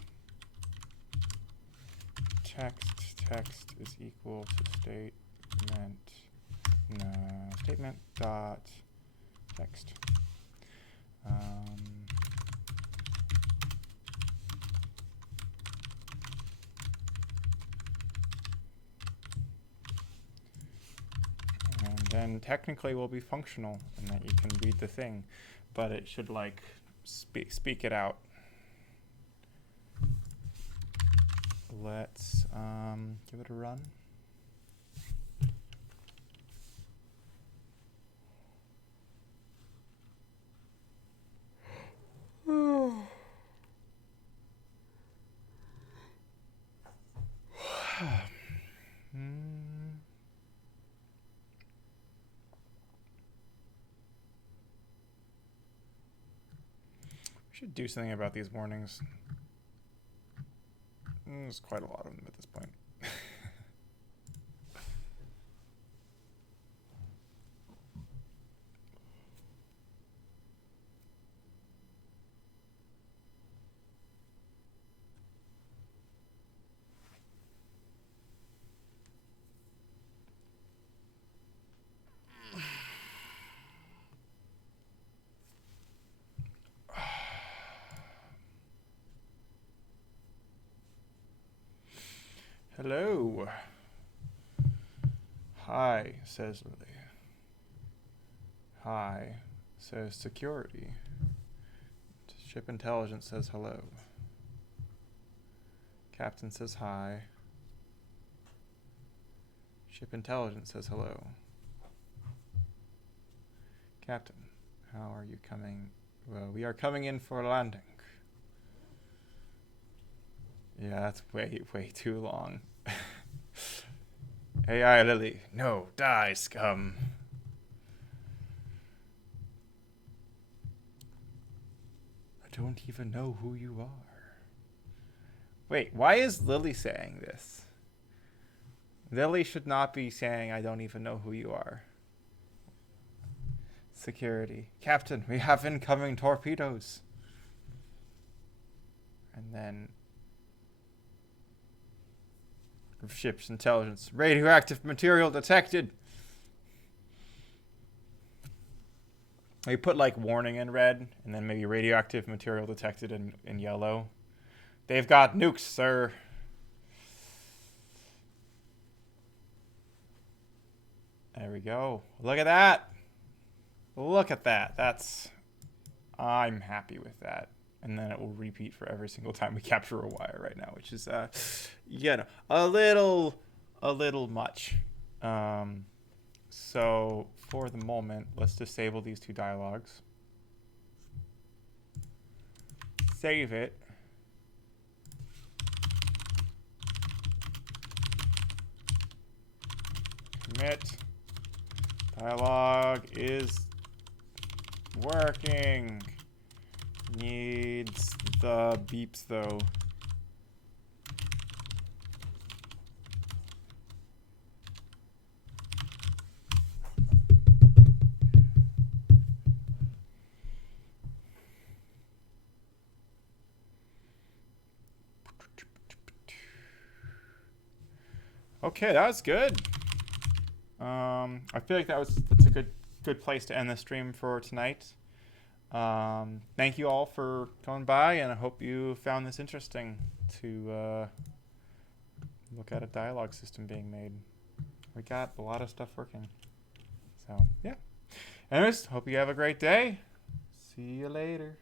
text is equal to statement dot text. And then technically will be functional in that you can read the thing, but it should like speak it out. Let's give it a run. We should do something about these warnings. There's quite a lot of them at this point. Hello. Hi, says Lily. Hi, says security. Ship intelligence says hello. Captain says hi. Ship intelligence says hello. Captain, how are you coming? Well, we are coming in for a landing. Yeah, that's way too long. AI Lily, no, die, scum. I don't even know who you are. Wait, why is Lily saying this? Lily should not be saying, I don't even know who you are. Security. Captain, we have incoming torpedoes. And then ship's intelligence. Radioactive material detected. We put like warning in red and then maybe radioactive material detected in yellow. They've got nukes, sir. There we go. Look at that. Look at that. I'm happy with that. And then it will repeat for every single time we capture a wire right now, which is, a little much. So for the moment, let's disable these two dialogues. Save it. Commit. Dialogue is working. Needs the beeps though. Okay, that was good. I feel like that's a good place to end the stream for tonight. Thank you all for coming by, and I hope you found this interesting to look at a dialogue system being made. We got a lot of stuff working. So, yeah. Anyways, hope you have a great day. See you later.